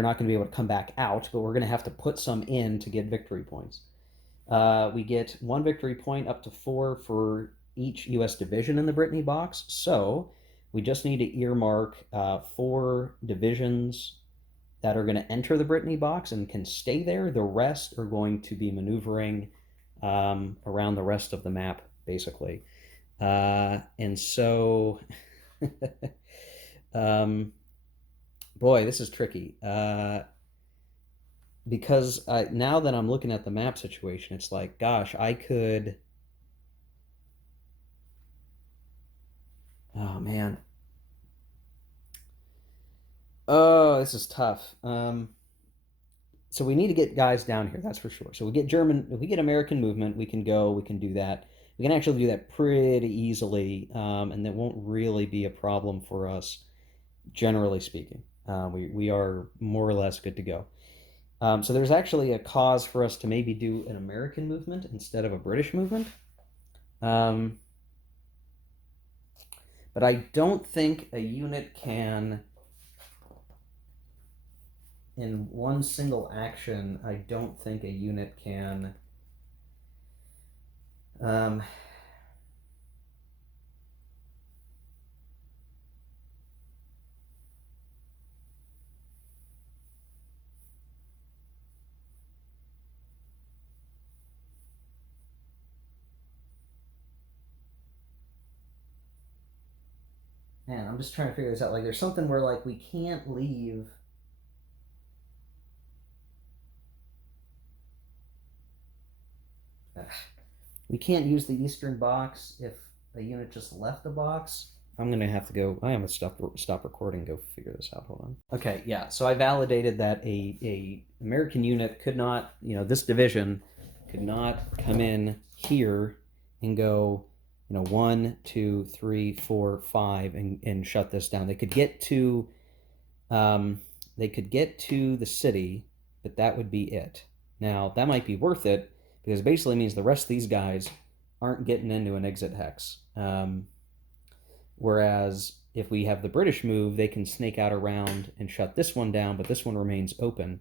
not going to be able to come back out, but we're going to have to put some in to get victory points. We get 1 victory point up to 4 for each U.S. division in the Brittany box. So we just need to earmark 4 divisions that are going to enter the Brittany box and can stay there. The rest are going to be maneuvering around the rest of the map, basically. And so, boy, this is tricky. Because now that I'm looking at the map situation, it's like, gosh, I could... Oh, man. Oh, this is tough. So we need to get guys down here, that's for sure. So we get if we get American movement, we can do that. We can actually do that pretty easily, and that won't really be a problem for us, generally speaking. We are more or less good to go. So there's actually a cause for us to maybe do an American movement instead of a British movement. But I don't think a unit can, in one single action, I don't think a unit can man, I'm just trying to figure this out. Like, there's something where, like, we can't leave. We can't use the eastern box if a unit just left the box. I'm gonna have to go. I am gonna stop recording and go figure this out. Hold on. Okay, yeah. So I validated that a American unit could not, this division could not come in here and go, 1, 2, 3, 4, 5, and shut this down. They could get to the city, but that would be it. Now that might be worth it, because it basically means the rest of these guys aren't getting into an exit hex. Whereas if we have the British move, they can snake out around and shut this one down, but this one remains open.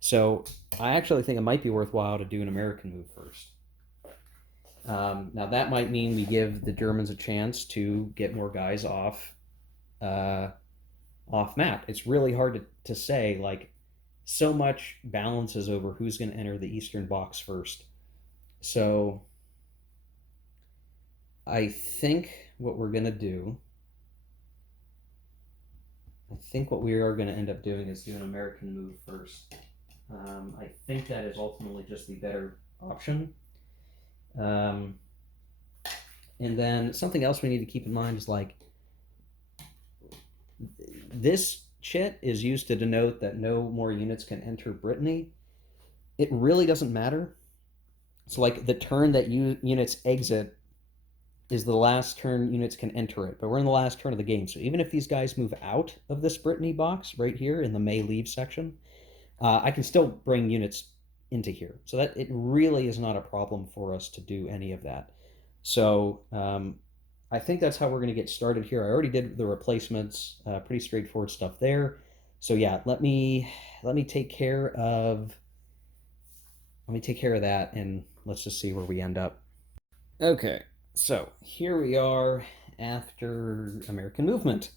So I actually think it might be worthwhile to do an American move first. Now that might mean we give the Germans a chance to get more guys off map. It's really hard to say, like, so much balances over who's going to enter the eastern box first. So I think what we are going to end up doing is do an American move first. I think that is ultimately just the better option. And then something else we need to keep in mind is, like, this chit is used to denote that no more units can enter Brittany. It really doesn't matter, So like the turn that units exit is the last turn units can enter it, but we're in the last turn of the game. So even if these guys move out of this Brittany box right here in the may leave section, I can still bring units into here. So that it really is not a problem for us to do any of that. So I think that's how we're going to get started here. I already did the replacements, pretty straightforward stuff there. So yeah, let me take care of that, and let's just see where we end up. Okay, so here we are after American movement.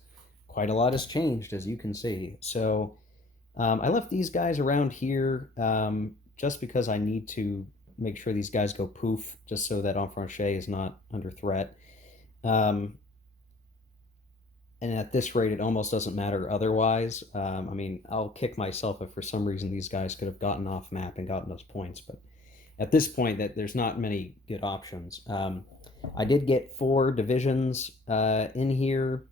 Quite a lot has changed, as you can see. So I left these guys around here just because I need to make sure these guys go poof, just so that Enfranchet is not under threat. Um, and at this rate, it almost doesn't matter otherwise. I mean, I'll kick myself if for some reason these guys could have gotten off map and gotten those points, but at this point, that there's not many good options. I did get 4 divisions in here.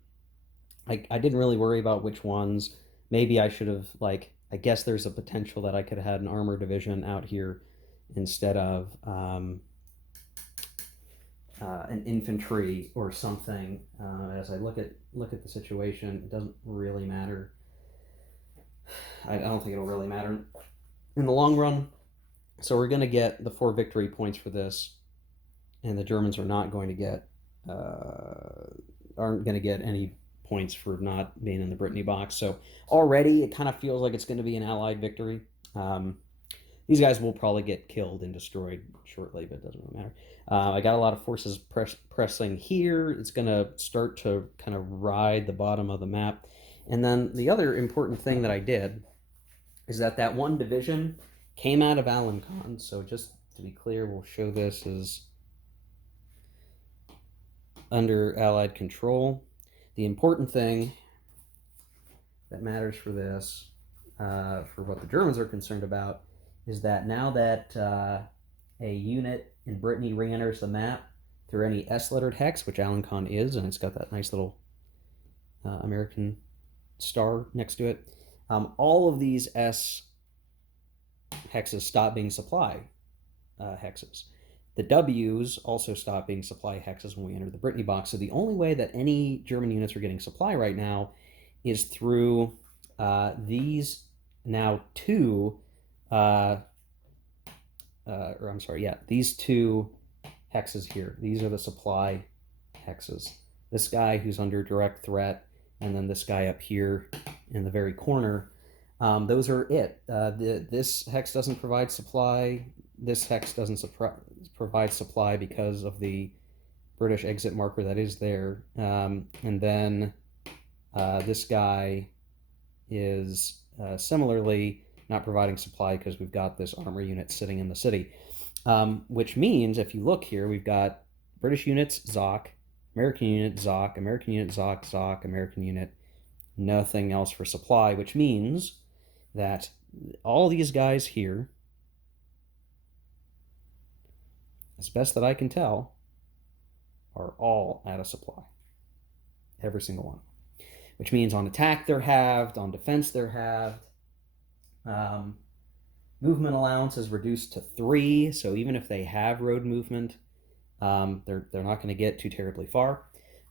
I didn't really worry about which ones. Maybe I should have, like, I guess there's a potential that I could have had an armor division out here instead of an infantry or something. As I look at the situation, it doesn't really matter. I don't think it'll really matter in the long run. So we're going to get the 4 victory points for this, and the Germans are not going to get aren't going to get any points for not being in the Brittany box. So already it kind of feels like it's going to be an Allied victory. These guys will probably get killed and destroyed shortly, but it doesn't really matter. I got a lot of forces pressing here. It's going to start to kind of ride the bottom of the map. And then the other important thing that I did is that one division came out of Alencon. So just to be clear, we'll show this as under Allied control. The important thing that matters for this, for what the Germans are concerned about, is that now that a unit in Brittany re-enters the map through any S-lettered hex, which Alencon is, and it's got that nice little American star next to it, all of these S hexes stop being supply hexes. The W's also stop being supply hexes when we enter the Brittany box. So the only way that any German units are getting supply right now is through these now 2 these 2 hexes here. These are the supply hexes. This guy who's under direct threat, and then this guy up here in the very corner. Those are it. This hex doesn't provide supply. This hex doesn't provide supply because of the British exit marker that is there. And then this guy is similarly not providing supply because we've got this armor unit sitting in the city. Which means, if you look here, we've got British units, Zoc, American unit, Zoc, American unit, Zoc, Zoc, American unit, nothing else for supply, which means that all these guys here, as best that I can tell, are all out of supply. Every single one. Which means on attack they're halved, on defense they're halved. Movement allowance is reduced to 3, so even if they have road movement, they're not going to get too terribly far.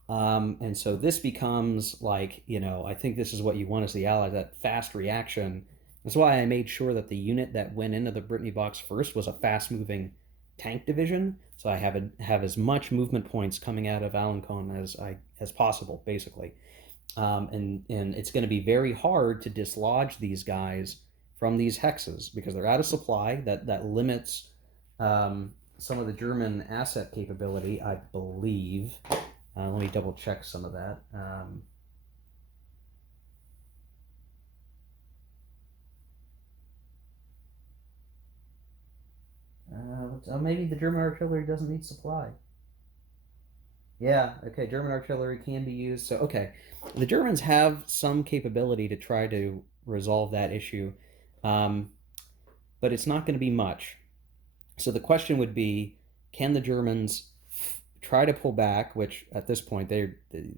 And so this becomes like, I think this is what you want as the Allies, that fast reaction. That's why I made sure that the unit that went into the Brittany box first was a fast-moving tank division. So I have as much movement points coming out of Alencon as possible, basically. And it's going to be very hard to dislodge these guys from these hexes because they're out of supply. That limits some of the German asset capability, I believe. Let me double check some of that. Maybe the German artillery doesn't need supply. Yeah, okay, German artillery can be used. So, okay, the Germans have some capability to try to resolve that issue, but it's not going to be much. So the question would be, can the Germans try to pull back, which at this point,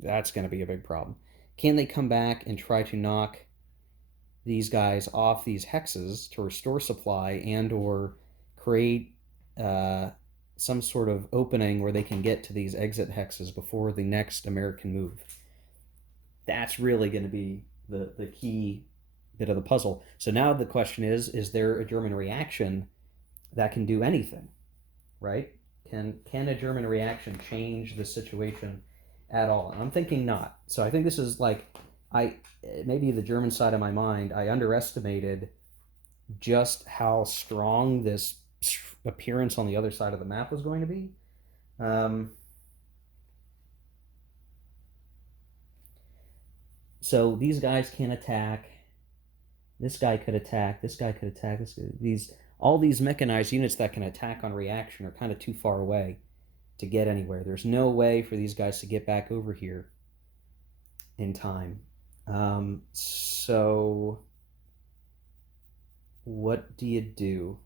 that's going to be a big problem. Can they come back and try to knock these guys off these hexes to restore supply and or create some sort of opening where they can get to these exit hexes before the next American move. That's really going to be the key bit of the puzzle. So now the question is there a German reaction that can do anything, right? Can a German reaction change the situation at all? And I'm thinking not. So I think this is like, I maybe the German side of my mind, I underestimated just how strong this appearance on the other side of the map was going to be. So these guys can attack. This guy could attack. This guy could attack. All these mechanized units that can attack on reaction are kind of too far away to get anywhere. There's no way for these guys to get back over here in time. So what do you do?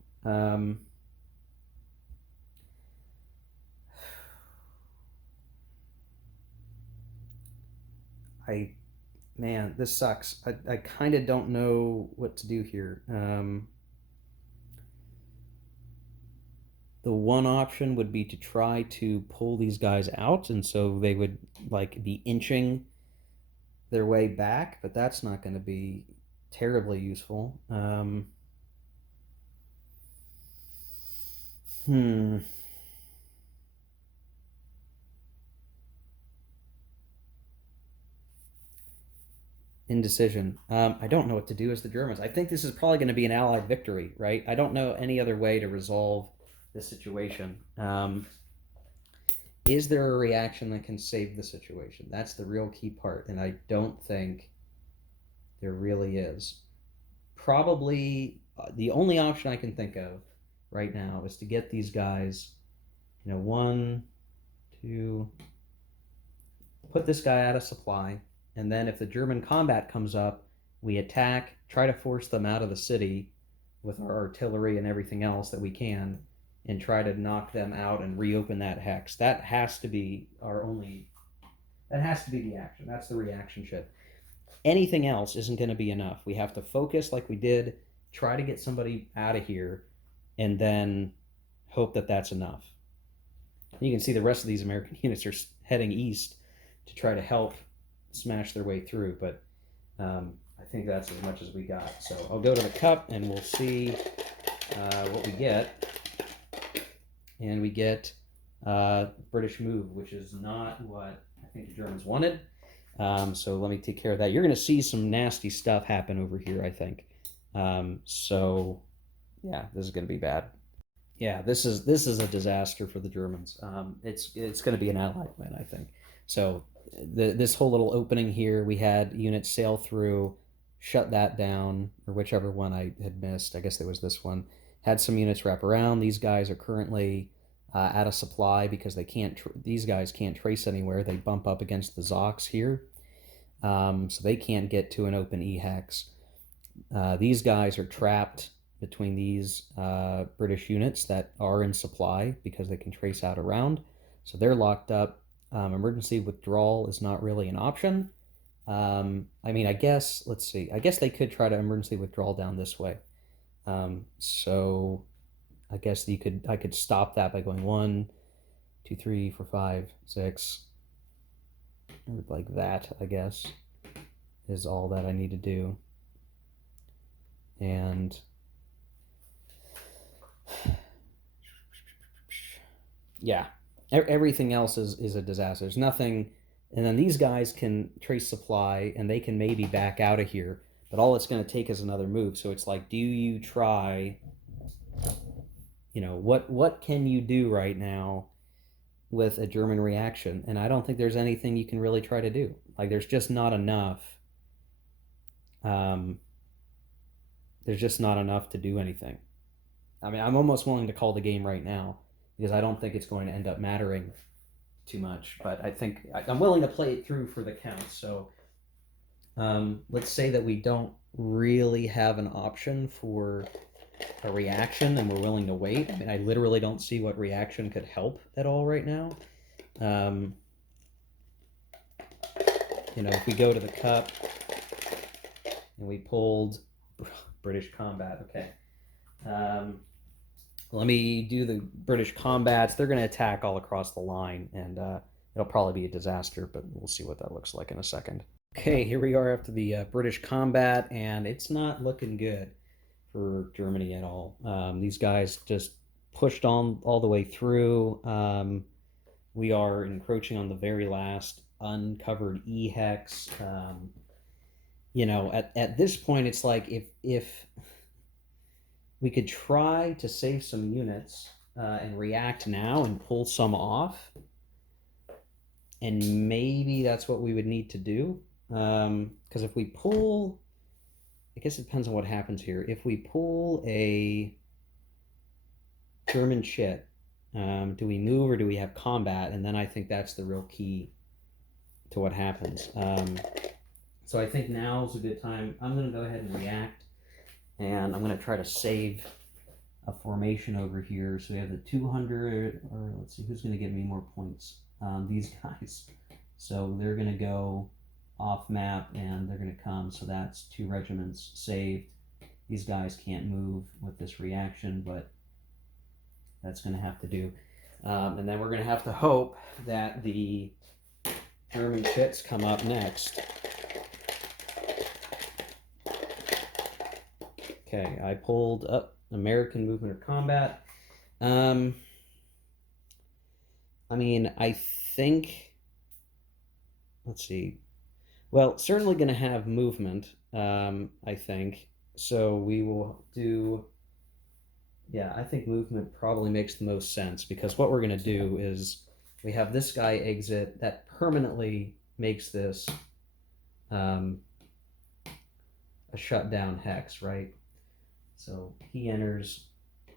Man, this sucks. I kind of don't know what to do here. The one option would be to try to pull these guys out, and so they would like be inching their way back, but that's not going to be terribly useful. Indecision. I don't know what to do as the Germans. I think this is probably going to be an Allied victory, right? I don't know any other way to resolve this situation. Is there a reaction that can save the situation? That's the real key part, and I don't think there really is. Probably the only option I can think of right now is to get these guys, one, two, put this guy out of supply, and then if the German combat comes up, we attack, try to force them out of the city with our artillery and everything else that we can, and try to knock them out and reopen that hex. That has to be that has to be the action. That's the reaction ship. Anything else isn't going to be enough. We have to focus like we did, try to get somebody out of here, and then hope that that's enough. You can see the rest of these American units are heading east to try to help smash their way through, but I think that's as much as we got. So I'll go to the cup and we'll see what we get. And we get British move, which is not what I think the Germans wanted. So let me take care of that. You're going to see some nasty stuff happen over here, I think. So yeah, this is going to be bad. Yeah, this is a disaster for the Germans. It's going to be an Allied win, I think. So this whole little opening here, we had units sail through, shut that down, or whichever one I had missed. I guess it was this one. Had some units wrap around. These guys are currently out of supply because they can't. These guys can't trace anywhere. They bump up against the Zocs here, so they can't get to an open E-hex. These guys are trapped between these British units that are in supply because they can trace out around. So they're locked up. Emergency withdrawal is not really an option. I mean, I guess, let's see. I guess they could try to emergency withdrawal down this way. So I guess I could stop that by going 1, 2, 3, 4, 5, 6, or like that, I guess, is all that I need to do. And yeah, everything else is a disaster. There's nothing, and then these guys can trace supply and they can maybe back out of here, but all it's going to take is another move. So it's like, do you try? What can you do right now with a German reaction? And I don't think there's anything you can really try to do. Like there's just not enough. There's just not enough to do anything. I mean, I'm almost willing to call the game right now because I don't think it's going to end up mattering too much. But I think I'm willing to play it through for the count. So let's say that we don't really have an option for a reaction and we're willing to wait. I mean, I literally don't see what reaction could help at all right now. If we go to the cup and we pulled British combat, okay. let me do the British combats. They're going to attack all across the line, and it'll probably be a disaster, but we'll see what that looks like in a second. Okay, here we are after the British combat, and it's not looking good for Germany at all. These guys just pushed on all the way through. We are encroaching on the very last uncovered E-hex. At this point, it's like if we could try to save some units and react now and pull some off, and maybe that's what we would need to do. Because if we pull, I guess it depends on what happens here. If we pull a German chit, do we move or do we have combat? And then I think that's the real key to what happens. So I think now's a good time. I'm going to go ahead and react, and I'm going to try to save a formation over here. So we have the 200, or let's see, who's going to give me more points? These guys. So they're going to go off map, and they're going to come. So that's 2 regiments saved. These guys can't move with this reaction, but that's going to have to do. And then we're going to have to hope that the German chits come up next. Okay, I pulled up American movement or combat. I mean, I think, let's see. Well, certainly going to have movement, I think. So we will do, yeah, I think movement probably makes the most sense, because what we're going to do is we have this guy exit. That permanently makes this a shutdown hex, right? So he enters.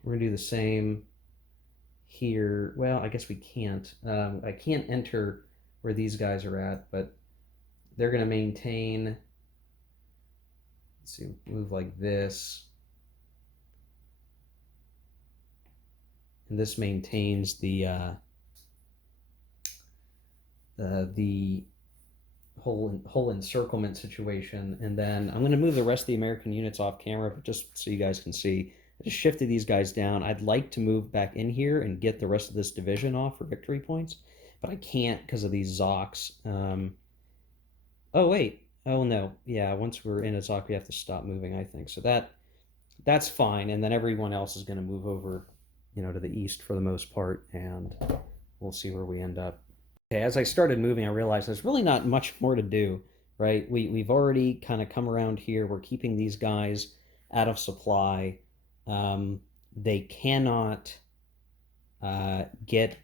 We're going to do the same here. Well, I guess we can't. I can't enter where these guys are at, but they're going to maintain. Let's see, move like this. And this maintains the whole encirclement situation. And then I'm going to move the rest of the American units off camera, but just so you guys can see, I just shifted these guys down. I'd like to move back in here and get the rest of this division off for victory points, but I can't because of these Zocs. Oh, wait. Oh, no. Yeah, once we're in a Zoc, we have to stop moving, I think. So that's fine. And then everyone else is going to move over, to the east for the most part, and we'll see where we end up. Okay, as I started moving, I realized there's really not much more to do, right? We've already kind of come around here. We're keeping these guys out of supply. They cannot get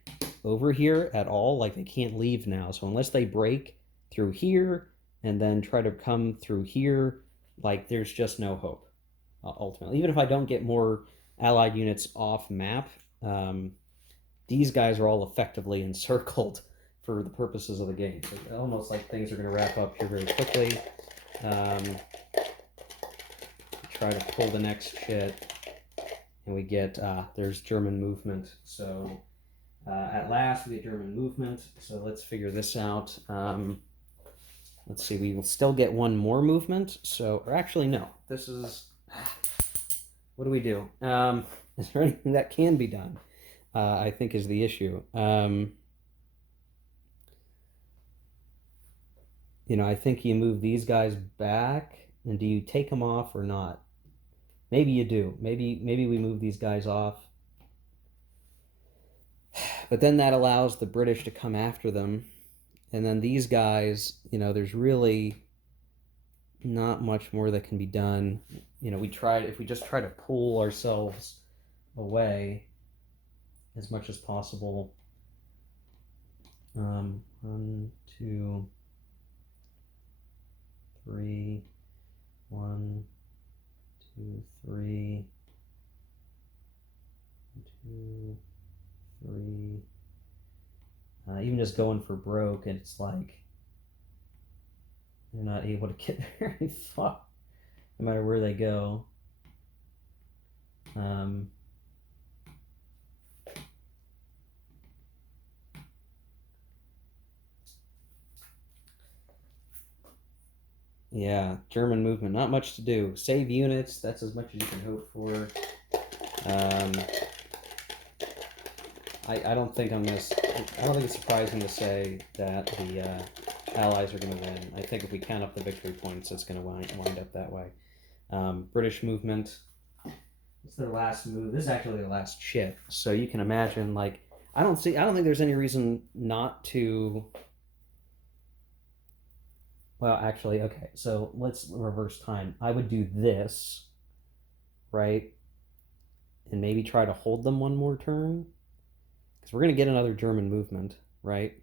over here at all. Like, they can't leave now. So unless they break through here and then try to come through here, like, there's just no hope, ultimately. Even if I don't get more Allied units off map, these guys are all effectively encircled for the purposes of the game. So almost like things are going to wrap up here very quickly. Try to pull the next shit, and we get, there's German movement. So at last we get German movement. So let's figure this out. Let's see, we will still get one more movement. So, or actually, no, this is, what do we do? Is there anything that can be done? I think is the issue. I think you move these guys back, and do you take them off or not? Maybe you do. Maybe we move these guys off. But then that allows the British to come after them. And then these guys, there's really not much more that can be done. If we just try to pull ourselves away as much as possible. 1, 2, 3, 1, 2, 3, 2, 3. Even just going for broke, it's like they're not able to get very far, no matter where they go. Yeah, German movement, not much to do. Save units, that's as much as you can hope for. I don't think I don't think it's surprising to say that the Allies are going to win. I think if we count up the victory points, it's going to wind up that way. British movement. It's their last move. This is actually their last chit. So you can imagine, like, I don't think there's any reason not to. Well, actually, okay. So let's reverse time. I would do this, right, and maybe try to hold them one more turn, because we're going to get another German movement, right?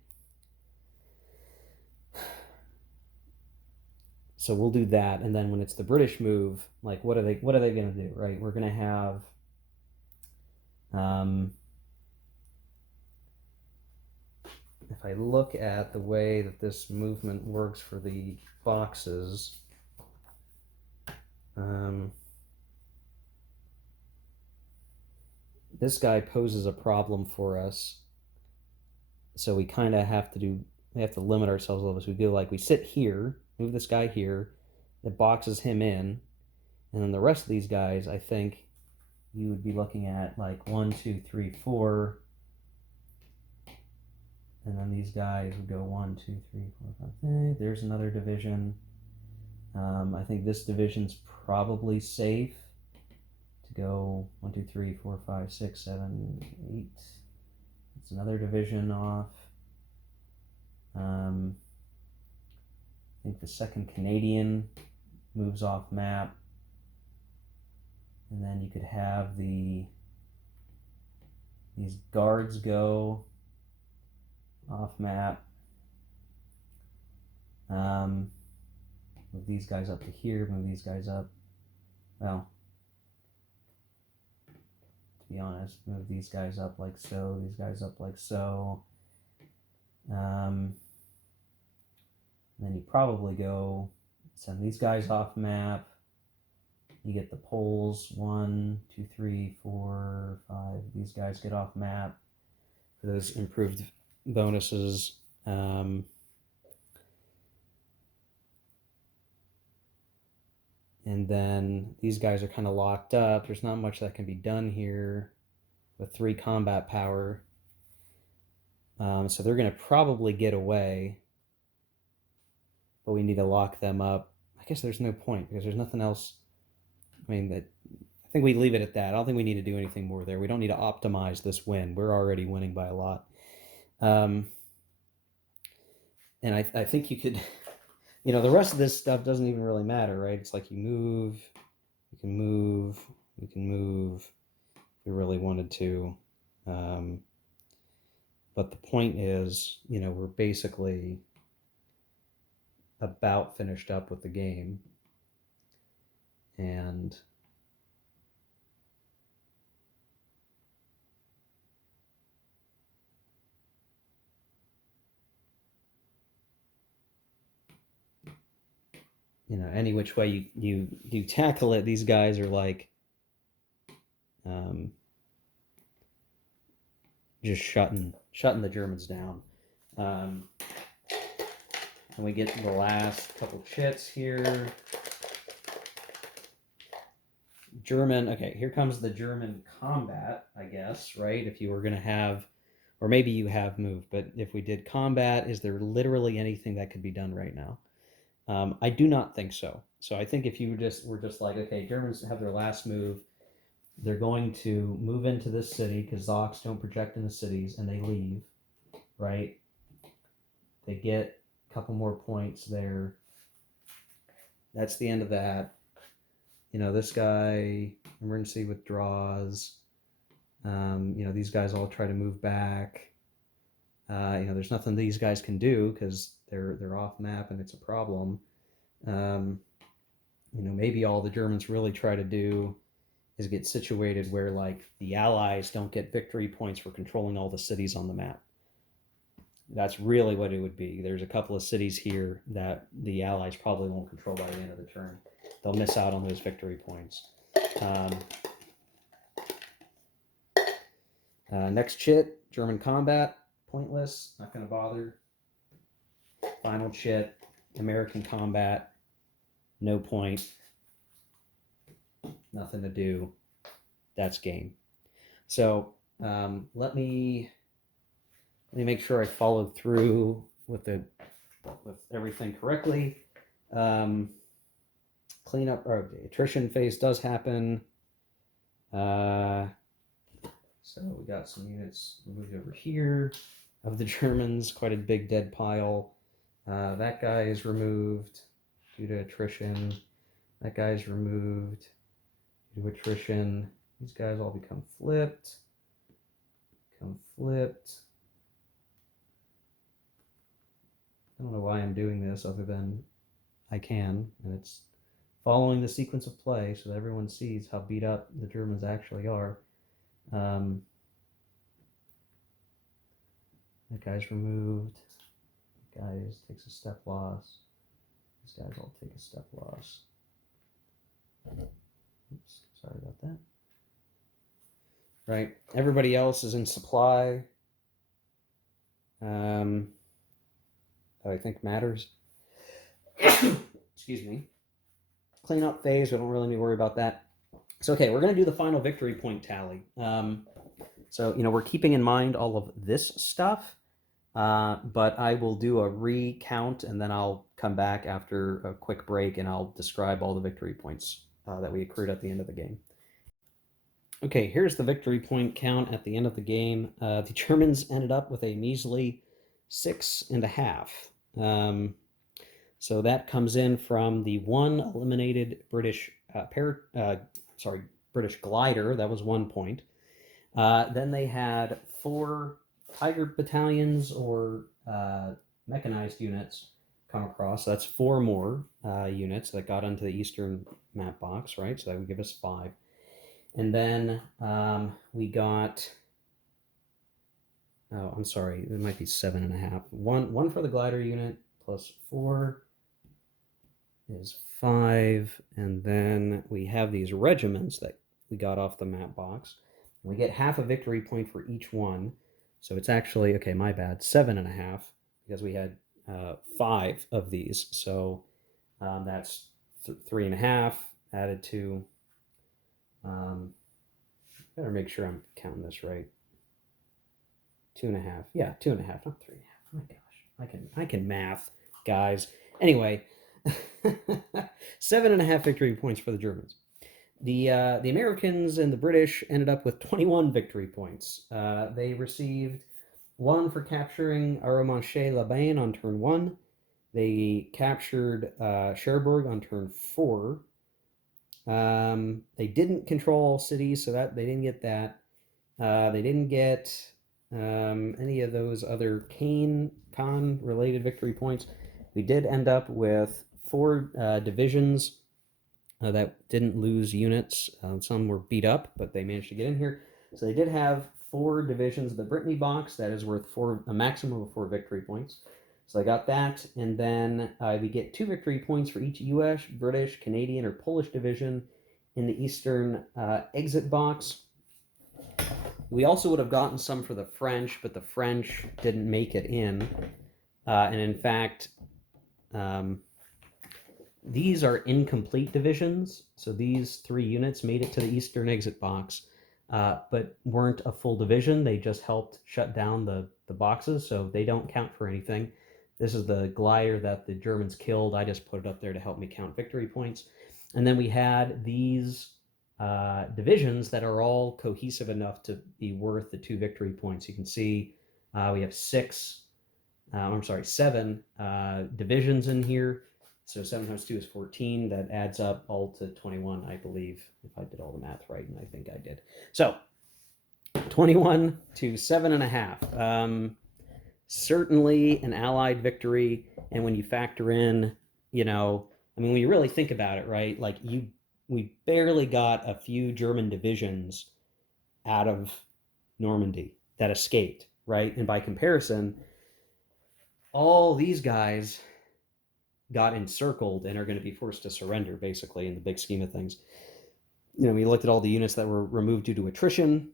So we'll do that, and then when it's the British move, like, what are they going to do, right? We're going to have if I look at the way that this movement works for the boxes, this guy poses a problem for us. So we kind of have to limit ourselves a little bit. So we go like, we sit here, move this guy here, it boxes him in, and then the rest of these guys, I think you would be looking at like 1, 2, 3, 4, and then these guys would go 1, 2, 3, 4, 5. There's another division. I think this division's probably safe to go 1, 2, 3, 4, 5, 6, 7, 8. It's another division off. I think the 2nd Canadian moves off map. And then you could have these guards go off map. Move these guys up to here, move these guys up. Well, to be honest, move these guys up like so, these guys up like so. Then you probably go send these guys off map. You get the Poles, 1, 2, 3, 4, 5. These guys get off map for those improved bonuses. And then these guys are kind of locked up. There's not much that can be done here with 3 combat power. So they're going to probably get away, but we need to lock them up. I guess there's no point because there's nothing else. I mean, I think we leave it at that. I don't think we need to do anything more there. We don't need to optimize this win. We're already winning by a lot. And I think you could, the rest of this stuff doesn't even really matter, right? It's like you move, you can move, you can move if you really wanted to. But the point is, we're basically about finished up with the game. And any which way you tackle it, these guys are like just shutting the Germans down. And we get the last couple chits here. German, okay, here comes the German combat, I guess, right? If you were going to have, or maybe you have moved, but if we did combat, is there literally anything that could be done right now? I do not think so. So I think if you were just like, okay, Germans have their last move, they're going to move into this city because Zocs don't project in the cities, and they leave, right? They get a couple more points there. That's the end of that. This guy, emergency withdraws. These guys all try to move back. There's nothing these guys can do because they're off map and it's a problem. Maybe all the Germans really try to do is get situated where like the Allies don't get victory points for controlling all the cities on the map. That's really what it would be. There's a couple of cities here that the Allies probably won't control by the end of the turn. They'll miss out on those victory points. Next chit, German combat, pointless, not going to bother. Final chit, American combat, no point, nothing to do. That's game. So Let me make sure I followed through with everything correctly. Cleanup or the attrition phase does happen. So we got some units moved over here of the Germans, quite a big dead pile. That guy is removed due to attrition. That guy's removed due to attrition. These guys all become flipped. Become flipped. I don't know why I'm doing this other than I can, and it's following the sequence of play so that everyone sees how beat up the Germans actually are. That guy's removed. That guy takes a step loss. These guys all take a step loss. Oops, sorry about that. Right, everybody else is in supply. That I think matters. Excuse me. Cleanup phase, we don't really need to worry about that. So, okay, we're going to do the final victory point tally. So, we're keeping in mind all of this stuff, but I will do a recount, and then I'll come back after a quick break, and I'll describe all the victory points that we accrued at the end of the game. Okay, here's the victory point count at the end of the game. The Germans ended up with a measly 6.5. So that comes in from the one eliminated British British glider. That was 1 point. Then they had 4 Tiger battalions or mechanized units come across. So that's 4 more units that got onto the eastern map box, right? So that would give us 5. And then we got, oh, I'm sorry, it might be 7.5. One for the glider unit plus 4 is 5. And then we have these regiments that we got off the map box. We get half a victory point for each one. So it's actually, okay, my bad, 7.5, because we had 5 of these. So that's 3.5 added to, better make sure I'm counting this right. 2.5, yeah, 2.5, not 3.5. Oh my gosh, I can math, guys. Anyway, 7.5 victory points for the Germans. The Americans and the British ended up with 21 victory points. They received 1 for capturing Arromanches-les-Bains on turn 1. They captured Cherbourg on turn 4. They didn't control all cities, so that they didn't get that. They didn't get any of those other Khan related victory points. We did end up with 4 divisions that didn't lose units. Some were beat up, but they managed to get in here. So they did have 4 divisions of the Brittany box. That is worth a maximum of 4 victory points. So I got that, and then we get 2 victory points for each U.S., British, Canadian, or Polish division in the Eastern exit box. We also would have gotten some for the French, but the French didn't make it in. And in fact, these are incomplete divisions. So these 3 units made it to the Eastern exit box, but weren't a full division. They just helped shut down the boxes, so they don't count for anything. This is the glider that the Germans killed. I just put it up there to help me count victory points. And then we had these divisions that are all cohesive enough to be worth the 2 victory points. You can see we have 7 divisions in here. So 7 times 2 is 14. That adds up all to 21, I believe, if I did all the math right, and I think I did. So 21 to 7.5. Certainly an Allied victory. And when you factor in, when you really think about it, right, like we barely got a few German divisions out of Normandy that escaped, right? And by comparison, all these guys got encircled and are going to be forced to surrender, basically, in the big scheme of things. We looked at all the units that were removed due to attrition.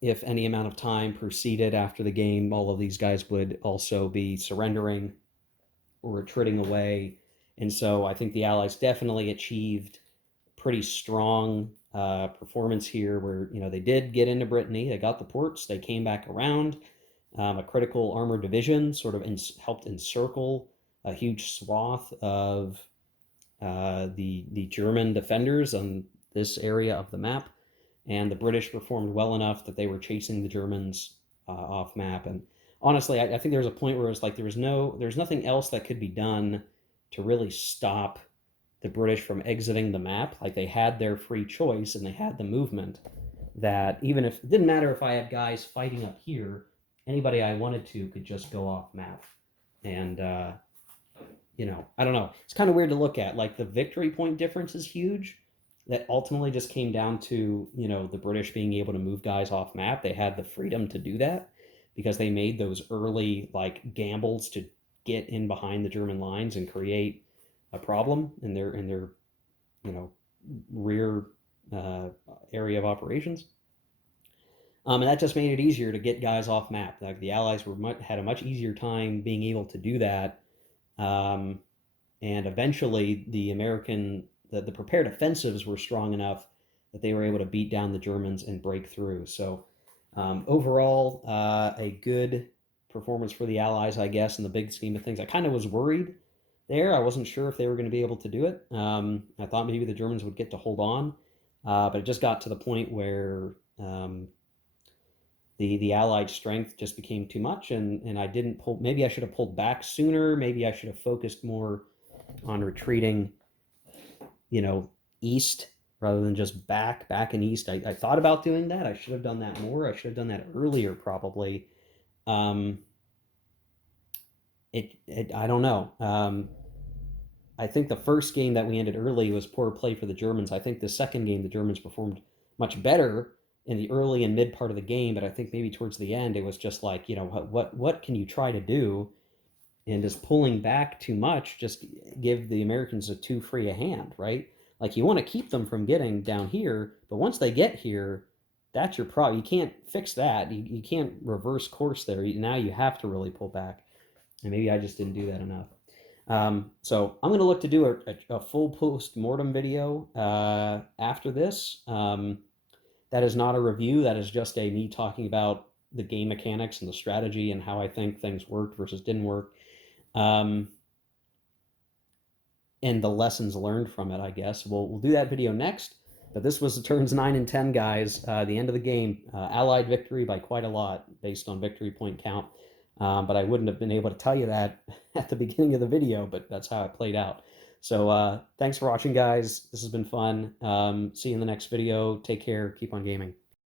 If any amount of time proceeded after the game, all of these guys would also be surrendering or retreating away. And so I think the Allies definitely achieved pretty strong performance here where, they did get into Brittany. They got the ports. They came back around. A critical armored division sort of helped encircle a huge swath of the German defenders on this area of the map, and the British performed well enough that they were chasing the Germans off map. And honestly, I think there was a point where it's like there's nothing else that could be done to really stop the British from exiting the map. Like they had their free choice and they had the movement. That even if it didn't matter if I had guys fighting up here, anybody I wanted to could just go off map. And I don't know. It's kind of weird to look at. Like the victory point difference is huge. That ultimately just came down to, the British being able to move guys off map. They had the freedom to do that because they made those early like gambles to get in behind the German lines and create a problem in their rear area of operations. And that just made it easier to get guys off map. Like the Allies had a much easier time being able to do that. And eventually, the prepared offensives were strong enough that they were able to beat down the Germans and break through. So overall, a good performance for the Allies, I guess, in the big scheme of things. I kind of was worried there. I wasn't sure if they were going to be able to do it. I thought maybe the Germans would get to hold on, but it just got to the point where the Allied strength just became too much, and I didn't pull. Maybe I should have pulled back sooner. Maybe I should have focused more on retreating, east rather than just back and east. I thought about doing that. I should have done that more. I should have done that earlier, probably. I don't know. I think the first game that we ended early was poor play for the Germans. I think the second game the Germans performed much better in the early and mid part of the game, but I think maybe towards the end it was just like, what can you try to do? And just pulling back too much just give the Americans a too free a hand, right? Like you want to keep them from getting down here, but once they get here, that's your problem. You can't fix that. You can't reverse course there. Now you have to really pull back. And maybe I just didn't do that enough. So I'm going to look to do a full post-mortem video after this. That is not a review. That is just me talking about the game mechanics and the strategy and how I think things worked versus didn't work. And the lessons learned from it, I guess. We'll do that video next. But this was the turns 9 and 10, guys. The end of the game. Allied victory by quite a lot based on victory point count. But I wouldn't have been able to tell you that at the beginning of the video, but that's how it played out. So thanks for watching, guys. This has been fun. See you in the next video. Take care. Keep on gaming.